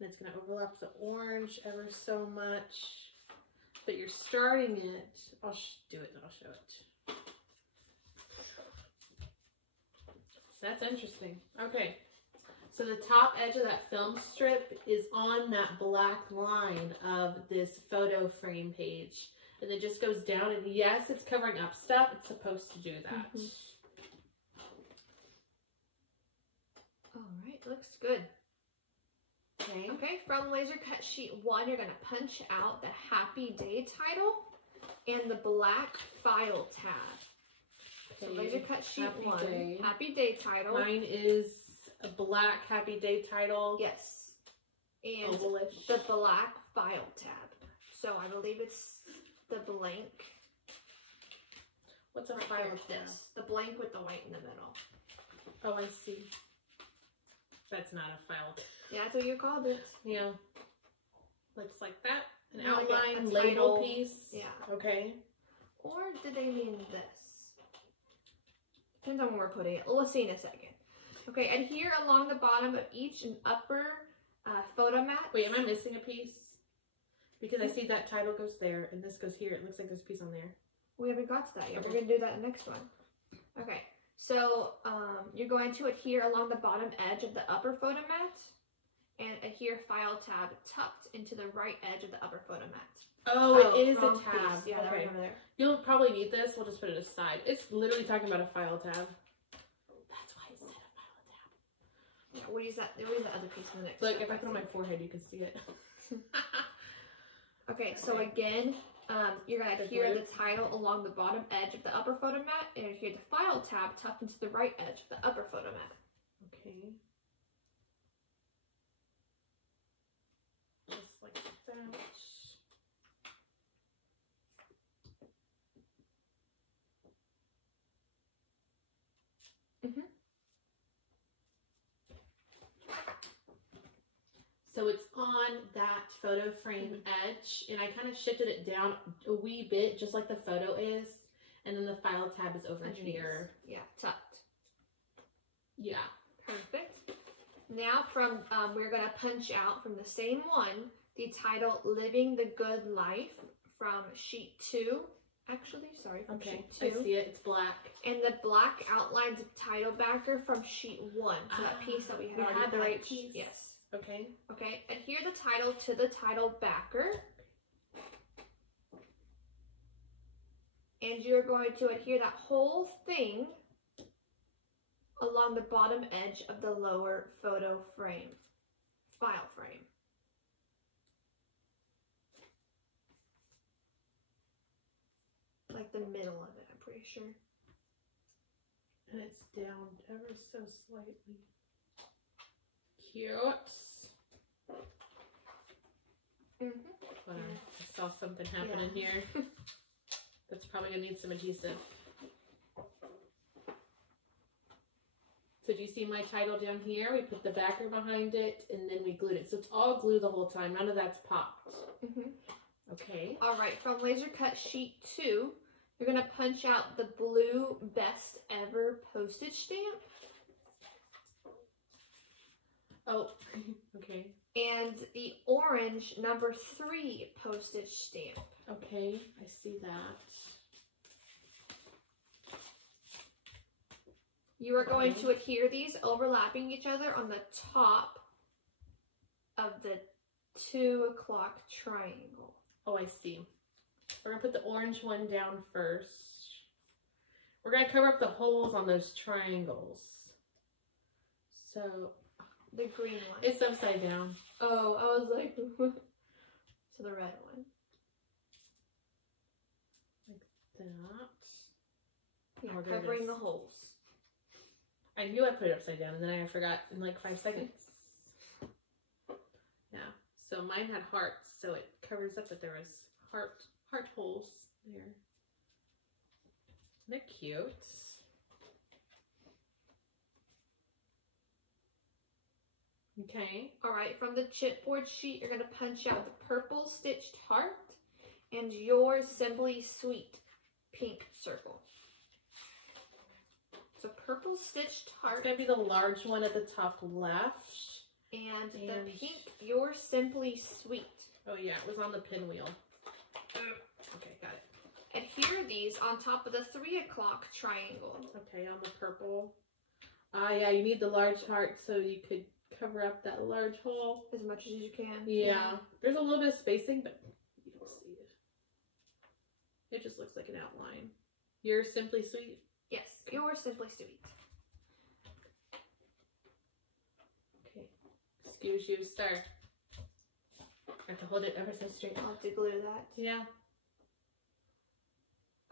and it's going to overlap the orange ever so much. But you're starting it. I'll do it and I'll show it. So that's interesting. Okay. So the top edge of that film strip is on that black line of this photo frame page. And it just goes down, and yes, it's covering up stuff. It's supposed to do that. Mm-hmm. All right, looks good. Okay. Okay, from laser cut sheet 1, you're going to punch out the Happy Day title and the black file tab. Okay. So laser cut sheet Happy 1, Day. Happy Day title. Mine is a black Happy Day title. Yes. And Ovalish. the black file tab. So I believe it's the blank. What's a right file here, tab? this. The blank with the white in the middle. Oh, I see. That's not a file tab. Yeah, that's what you called it. Yeah. Looks like that. An Yeah, like outline a label title. piece. Yeah. Okay. Or did they mean this? Depends on where we're putting it. We'll see in a second. Okay, adhere along the bottom of each and upper photo mat. Wait, am I missing a piece? Because I see that title goes there and this goes here. It looks like there's a piece on there. We haven't got to that yet. Okay. We're going to do that in the next one. Okay, so you're going to adhere along the bottom edge of the upper photo mat and adhere file tab tucked into the right edge of the upper photo mat. Oh, it is a wrong tab. piece. Yeah, Okay. that one over there. You'll probably need this. We'll just put it aside. It's literally talking about a file tab. That's why it said a file tab. Yeah, we'll use that. We'll use the other piece in the next. Look, step, if I put it on my think. forehead, you can see it. Okay, so again, you're going to The adhere blue? the title along the bottom edge of the upper photo mat and adhere the file tab tucked into the right edge of the upper photo mat. Okay. Just like that. Mhm. So it's on that photo frame edge, and I kind of shifted it down a wee bit, just like the photo is, and then the file tab is over Underneath. here. Yeah, tucked. Yeah. Perfect. Now from we're going to punch out from the same one the title "Living the Good Life" from sheet 2. Actually, sorry, from Okay. sheet 2. I see it. It's black. And the black outlines title backer from sheet 1. So that piece that we had We already had the right punched. piece. Yes. Okay. Okay, adhere the title to the title backer. And you're going to adhere that whole thing along the bottom edge of the lower photo frame, file frame. Like the middle of it, I'm pretty sure. And it's down ever so slightly. Cute. Hold on. I saw something happening here. That's probably gonna need some adhesive. So do you see my title down here? We put the backer behind it and then we glued it. So it's all glue the whole time. None of that's popped. Okay. All right, from laser cut sheet 2, you're gonna punch out the blue best ever postage stamp. Oh, okay. And the orange number 3 postage stamp. Okay, I see that. You are going to adhere these overlapping each other on the top of the 2 o'clock triangle. Oh, I see. We're gonna put the orange one down first. We're gonna cover up the holes on those triangles. So The green one. it's upside down. Oh, I was like, so the red one. That. Yeah, Oh, there it covering is. the holes. I knew I put it upside down and then I forgot in like 5 seconds. Yeah. So mine had hearts, so it covers up that there was heart holes there. They're cute. Okay. All right, from the chipboard sheet, you're going to punch out the purple stitched heart and your Simply Sweet pink circle. So purple stitched It's heart. going to be the large one at the top left. And the pink, your Simply Sweet. Oh yeah, it was on the pinwheel. Okay, got it. Adhere these on top of the 3 o'clock triangle. Okay, on the purple. Ah, yeah, you need the large heart so you could cover up that large hole. As much as you can. Yeah. There's a little bit of spacing, but you don't see it. It just looks like an outline. You're Simply Sweet? Yes, your Simply Sweet. Okay. Excuse you, sir. I have to hold it ever so straight. I'll have to glue that. Yeah.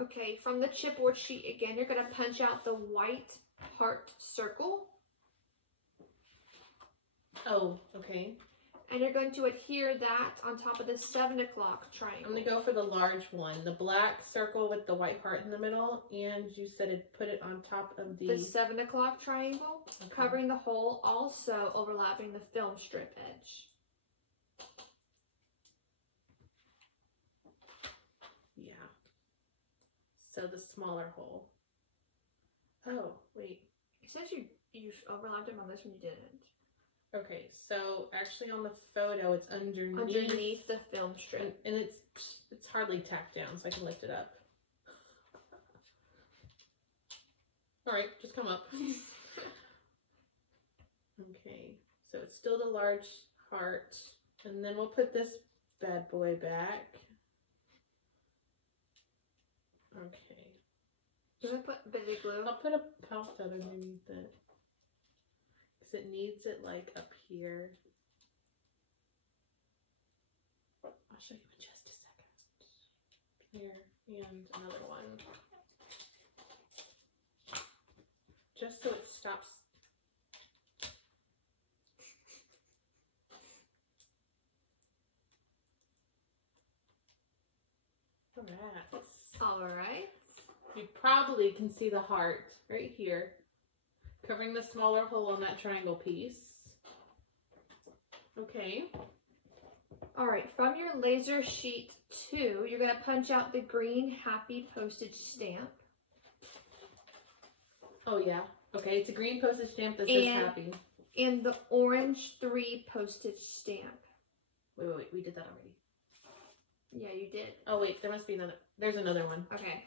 Okay, from the chipboard sheet again, you're going to punch out the white heart circle. Oh, okay. And you're going to adhere that on top of the 7 o'clock triangle. I'm going to go for the large one. The black circle with the white heart in the middle. And you said it put it on top of the 7 o'clock triangle, okay, covering the hole, also overlapping the film strip edge. Yeah. So the smaller hole. Oh, wait. It says you overlapped them on this one, you didn't. Okay, so actually on the photo it's underneath. Underneath the film strip. And it's hardly tacked down, so I can lift it up. Alright, just come up. Okay, so it's still the large heart. And then we'll put this bad boy back. Okay. Should I put bit of glue? I'll put a powder underneath it. Because it needs it like up here. I'll show you in just a second. Here, and another one. Just so it stops. Alright. Alright. You probably can see the heart right here, covering the smaller hole on that triangle piece. Okay. Alright, from your laser sheet 2, you're going to punch out the green happy postage stamp. Oh yeah. Okay, it's a green postage stamp that says happy. And the orange 3 postage stamp. Wait, we did that already. Yeah, you did. Oh wait, there must be another. There's another one. Okay.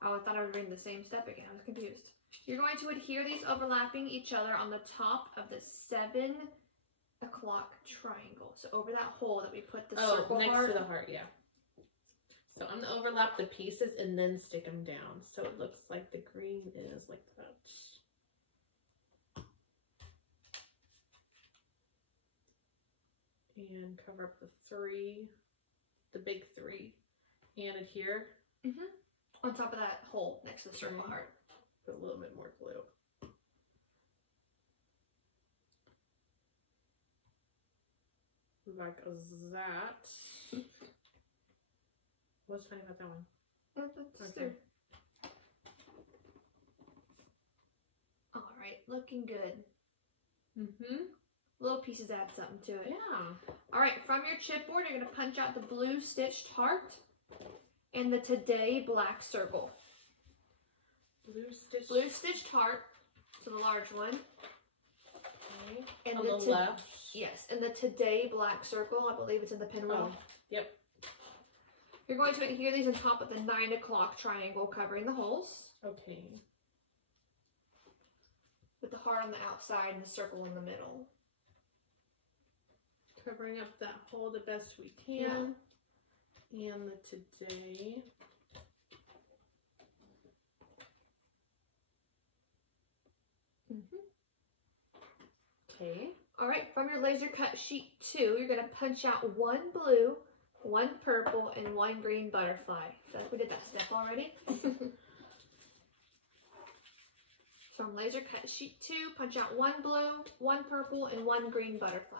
Oh, I thought I was reading the same step again. I was confused. You're going to adhere these overlapping each other on the top of the 7 o'clock triangle. So over that hole that we put the circle next heart. to the heart, yeah. So I'm going to overlap the pieces and then stick them down. So it looks like the green is like that. And cover up the 3, the big 3. And adhere. On top of that hole next to the circle heart. Put a little bit more glue. Like that. What's funny about that one? That's Okay. Alright, looking good. Mm-hmm. Little pieces add something to it. Yeah. Alright, from your chipboard, you're going to punch out the blue stitched heart and the Today black circle. Blue stitched heart, so the large one. Okay. And on the left. Yes, and the Today black circle, I believe it's in the pinwheel. Oh, yep. You're going to adhere these on top of the 9 o'clock triangle covering the holes. Okay. With the heart on the outside and the circle in the middle. Covering up that hole the best we can. Yeah. And the Today. Okay. Alright, from your laser cut sheet 2, you're going to punch out 1 blue, 1 purple, and 1 green butterfly. So we did that step already. From laser cut sheet 2, punch out 1 blue, 1 purple, and 1 green butterfly.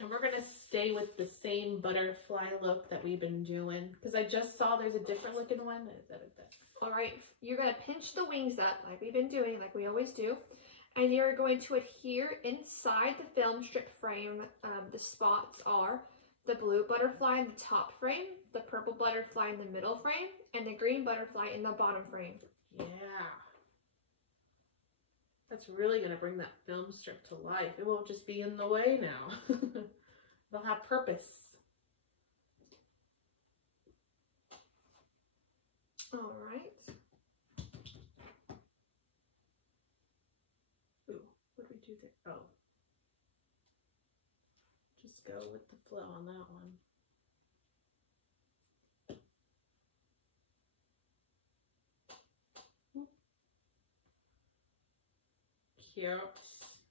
And we're going to stay with the same butterfly look that we've been doing. Because I just saw there's a different looking one. All right, you're going to pinch the wings up like we've been doing, like we always do. And you're going to adhere inside the film strip frame. The spots are the blue butterfly in the top frame, the purple butterfly in the middle frame, and the green butterfly in the bottom frame. Yeah. That's really going to bring that film strip to life. It won't just be in the way now. They'll have purpose. All right. Ooh, what did we do there? Oh. Just go with the flow on that one. Cute.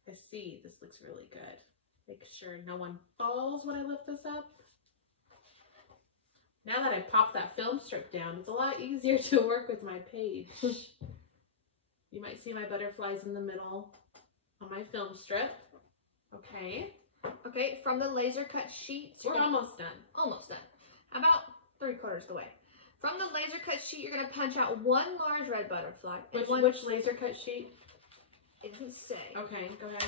I see. This looks really good. Make sure no one falls when I lift this up. Now that I popped that film strip down, it's a lot easier to work with my page. You might see my butterflies in the middle on my film strip. Okay. Okay, from the laser cut sheets. We're almost done. Almost done. About 3/4 of the way. From the laser cut sheet, you're going to punch out one large red butterfly. Which laser cut sheet? It doesn't say. Okay, go ahead.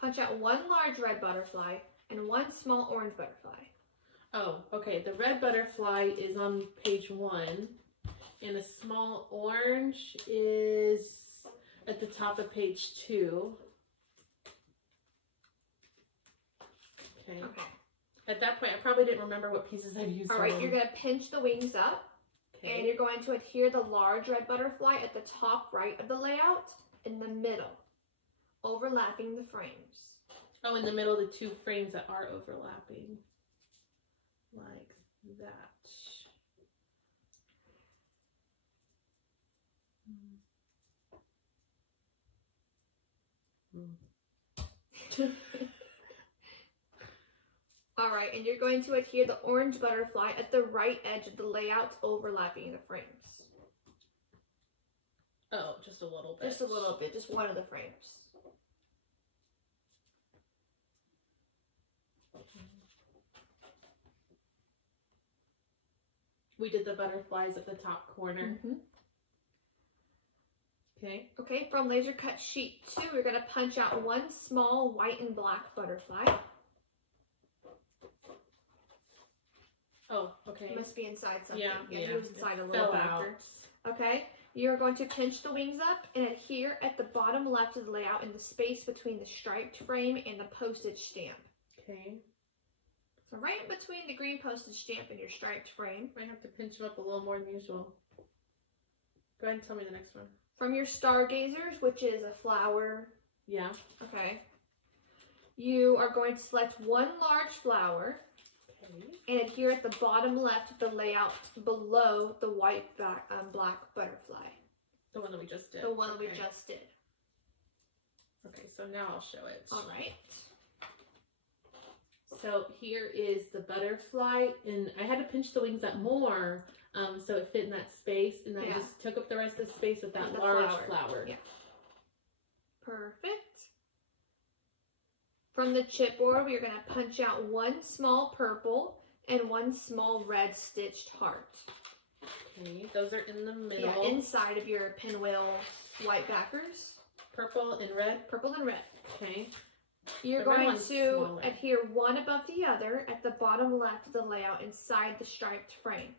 Punch out one large red butterfly and one small orange butterfly. Oh, okay. The red butterfly is on page 1, and the small orange is at the top of page 2. Okay. Okay. At that point, I probably didn't remember what pieces I've used. All right, you're going to pinch the wings up, and you're going to adhere the large red butterfly at the top right of the layout in the middle, overlapping the frames. Oh, in the middle of the 2 frames that are overlapping. Like that. All right, and you're going to adhere the orange butterfly at the right edge of the layout, overlapping the frames. Oh, just a little bit. Just a little bit, just one of the frames. We did the butterflies at the top corner. Okay. Okay, from laser cut sheet 2, we're going to punch out one small white and black butterfly. Oh, okay. It must be inside something. Yeah, He was inside a little fell backer. Okay, you're going to pinch the wings up and adhere at the bottom left of the layout in the space between the striped frame and the postage stamp. Okay. So right in between the green postage stamp and your striped frame. Might have to pinch them up a little more than usual. Go ahead and tell me the next one. From your stargazers, which is a flower. Yeah. Okay. You are going to select one large flower. Okay. And adhere at the bottom left of the layout below the white black butterfly. The one that we just did. The one that we just did. Okay, so now I'll show it. All right. So here is the butterfly, and I had to pinch the wings up more so it fit in that space, and then I just took up the rest of the space with that large flower. Yeah. Perfect. From the chipboard, we are going to punch out one small purple and one small red stitched heart. Okay, those are in the middle. Yeah, inside of your pinwheel white backers. Purple and red? Purple and red. Okay. You're going to adhere one above the other at the bottom left of the layout inside the striped frame.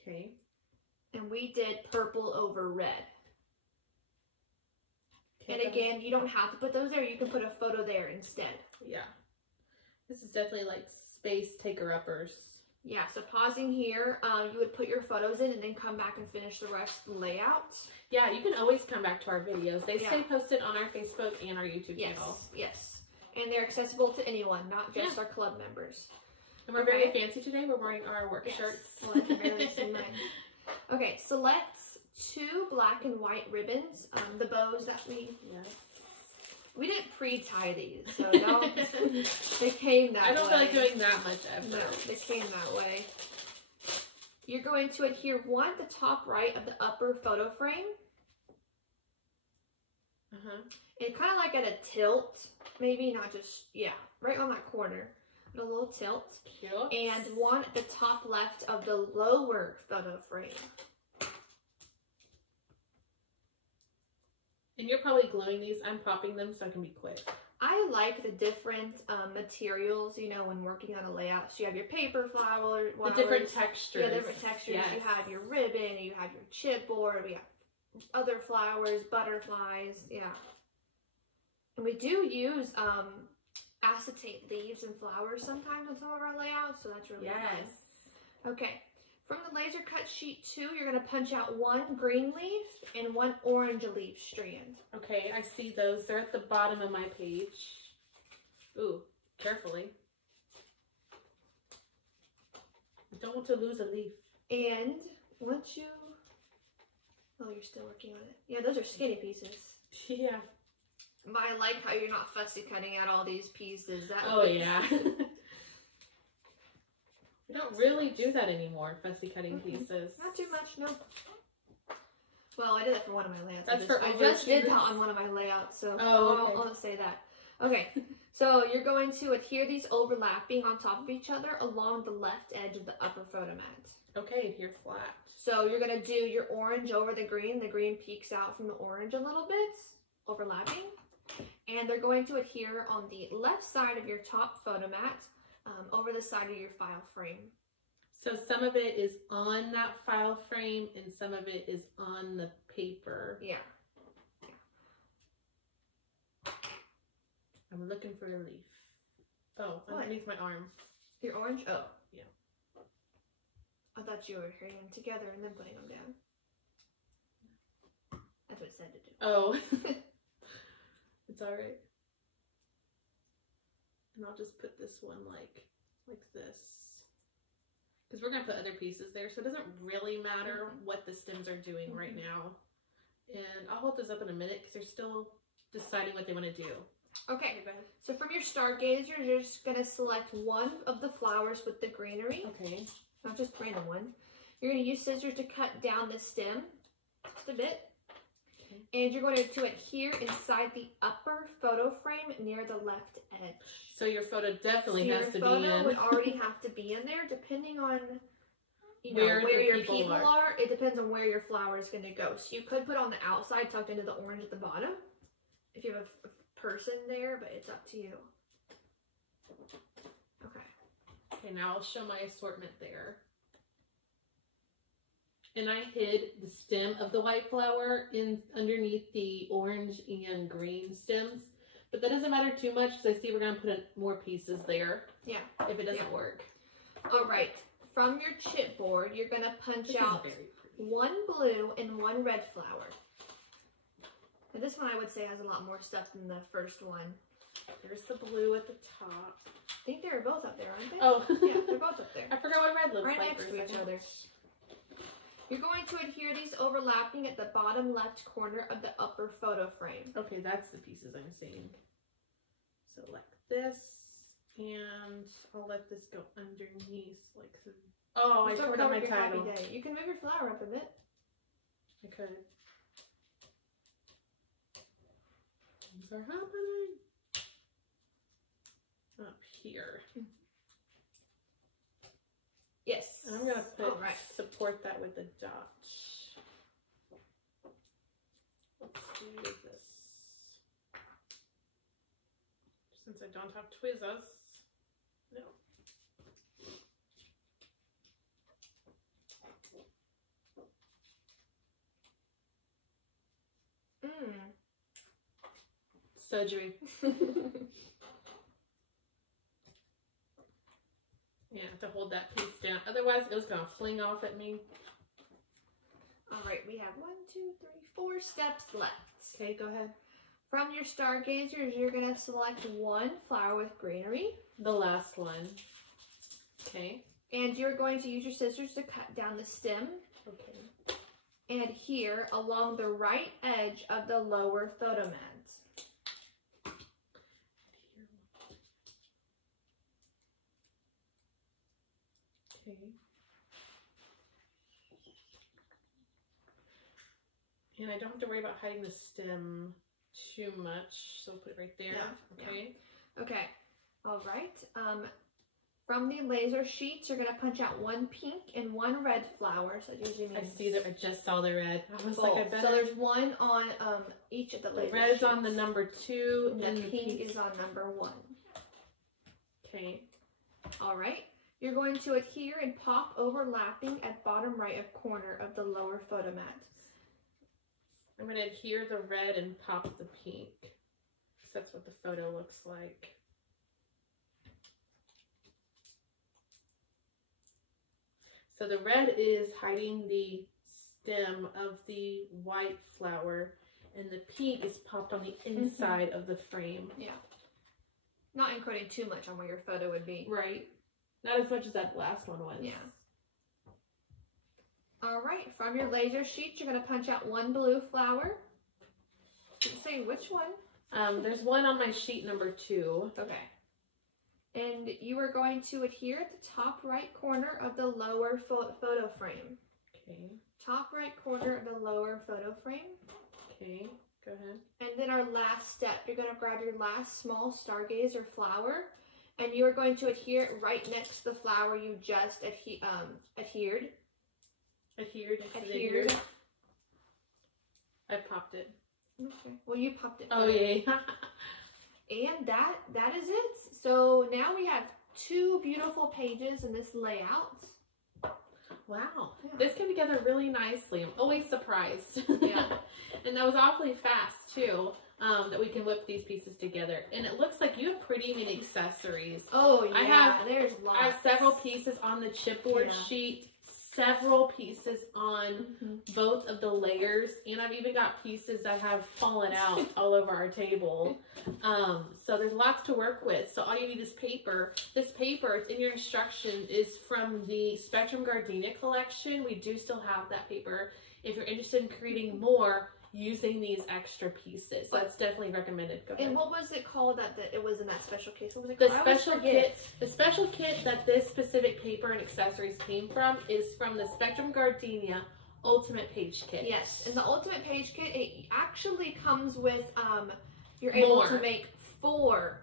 Okay. And we did purple over red. Okay, and again, you don't have to put those there. You can put a photo there instead. Yeah. This is definitely like space taker-uppers. Yeah, so pausing here, you would put your photos in and then come back and finish the rest of the layout. Yeah, you can always come back to our videos. They stay posted on our Facebook and our YouTube channel. Yes. And they're accessible to anyone, not just our club members. And we're very fancy today. We're wearing our work shirts. Well, I can barely see mine. Okay, select 2 black and white ribbons. The bows that we didn't pre-tie these, so don't. They came that way. I don't feel like doing that much effort. No, they came that way. You're going to adhere one at the top right of the upper photo frame. And kind of like at a tilt, maybe not just, right on that corner, at a little tilt. Cute. And one at the top left of the lower photo frame. And you're probably gluing these. I'm popping them so I can be quick. I like the different materials, you know, when working on a layout. So you have your paper flowers. The different textures. Yeah, different textures. Yes. You have your ribbon, you have your chipboard, we have other flowers, butterflies, yeah. And we do use acetate leaves and flowers sometimes on some of our layouts, so that's really fun. Okay. From the laser cut sheet 2, you're going to punch out 1 green leaf and 1 orange leaf strand. Okay, I see those. They're at the bottom of my page. Ooh, carefully. I don't want to lose a leaf. And once you... Oh, you're still working on it. Yeah, those are skinny pieces. Yeah. But I like how you're not fussy cutting out all these pieces. Yeah. We don't really do that anymore, fussy cutting pieces. Not too much, no. Well, I did that for one of my layouts. I just did that on one of my layouts, so I'll not say that. Okay, so you're going to adhere these overlapping on top of each other along the left edge of the upper photo mat. Okay, adhere flat. So you're going to do your orange over the green. The green peeks out from the orange a little bit, overlapping. And they're going to adhere on the left side of your top photo mat. Over the side of your file frame. So some of it is on that file frame and some of it is on the paper. Yeah. I'm looking for a leaf. Oh, underneath my arm. Your orange? Oh. Yeah. I thought you were adhering them together and then putting them down. That's what it said to do. Oh. It's alright. And I'll just put this one like this. Because we're going to put other pieces there, so it doesn't really matter what the stems are doing right now. And I'll hold this up in a minute because they're still deciding what they want to do. Okay, so from your stargazer, you're just going to select one of the flowers with the greenery. Okay. Not just random one. You're going to use scissors to cut down the stem just a bit. And you're going to adhere inside the upper photo frame near the left edge. So your photo definitely has to be in. Your photo would already have to be in there, depending on where your people are. It depends on where your flower is going to go. So you could put on the outside, tucked into the orange at the bottom, if you have a person there, but it's up to you. Okay. Okay, now I'll show my assortment there. And I hid the stem of the white flower underneath the orange and green stems. But that doesn't matter too much because I see we're going to put more pieces there. Yeah. If it doesn't work. All right. From your chipboard, you're going to punch out 1 blue and 1 red flower. And this one I would say has a lot more stuff than the first one. There's the blue at the top. I think they're both up there, aren't they? Oh. Yeah, they're both up there. I forgot what red looks like. Right next to each other. You're going to adhere these overlapping at the bottom left corner of the upper photo frame. Okay, that's the pieces I'm seeing. So like this, and I'll let this go underneath like so. Oh, I covered up my title. Happy day. You can move your flower up a bit. I could. Things are happening. Up here. Yes. And I'm going to support that with a dot. Let's do this. Since I don't have tweezers. No. Surgery. Yeah, I have to hold that piece down. Otherwise, it was going to fling off at me. All right, we have 1, 2, 3, 4 steps left. Okay, go ahead. From your stargazers, you're going to select 1 flower with greenery. The last one. Okay. And you're going to use your scissors to cut down the stem. Okay. And adhere along the right edge of the lower photo mat. Okay. And I don't have to worry about hiding the stem too much, so put it right there. Yeah, okay. Yeah. Okay. All right. From the laser sheets, you're going to punch out 1 pink and 1 red flower. So that usually means... I see that. I just saw the red. I was both. like, I bet. So there's 1 on each of the laser sheets. The red's sheets. on the number 2. And the pink is on number 1. Okay. All right. You're going to adhere and pop overlapping at bottom right of corner of the lower photo mat. I'm going to adhere the red and pop the pink. So that's what the photo looks like. So the red is hiding the stem of the white flower, and the pink is popped on the inside of the frame. Yeah. Not encoding too much on where your photo would be. Right. Not as much as that last one was. Yeah. All right. From your laser sheet, you're going to punch out 1 blue flower. Didn't say which one. There's one on my sheet number 2. Okay. And you are going to adhere at the top right corner of the lower photo frame. Okay. Top right corner of the lower photo frame. Okay. Go ahead. And then our last step, you're going to grab your last small stargazer flower, and you are going to adhere it right next to the flower you just adhered. Adhered. I popped it. Okay. Well, you popped it. Oh, yeah. And that is it. So now we have 2 beautiful pages in this layout. Wow. Yeah. This came together really nicely. I'm always surprised. Yeah. And that was awfully fast, too, that we can whip these pieces together. And it looks like you have pretty many accessories. Oh, yeah. There's lots. I have several pieces on the chipboard sheet, several pieces on both of the layers, and I've even got pieces that have fallen out all over our table. So there's lots to work with. So all you need is paper. This paper, it's in your instruction, is from the Spectrum Gardenia collection. We do still have that paper if you're interested in creating more using these extra pieces. So that's definitely recommended. Go ahead. And what was it called that it was in that special case? What was it The called? special kit that this specific paper and accessories came from is from the Spectrum Gardenia Ultimate Page Kit. Yes, and the Ultimate Page Kit, it actually comes with, you're able to make 4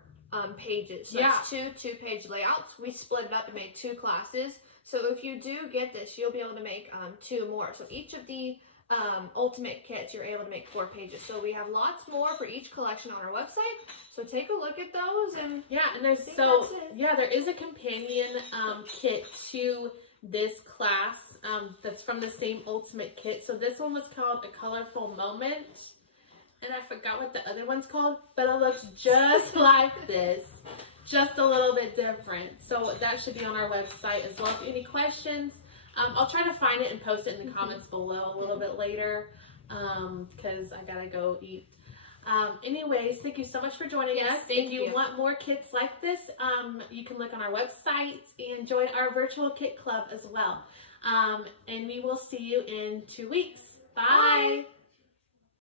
pages. So it's 2 2-page layouts. We split it up and made 2 classes. So if you do get this, you'll be able to make 2 more. So each of the Ultimate kits, you're able to make 4 pages. So we have lots more for each collection on our website. So take a look at those, and and there's there is a companion kit to this class that's from the same Ultimate kit. So this one was called A Colorful Moment, and I forgot what the other one's called, but it looks just like this, just a little bit different. So that should be on our website as well. If you have any questions, I'll try to find it and post it in the comments below a little bit later, because I gotta go eat. Anyways, thank you so much for joining us. If you want more kits like this, you can look on our website and join our virtual kit club as well. And we will see you in 2 weeks. Bye. Bye.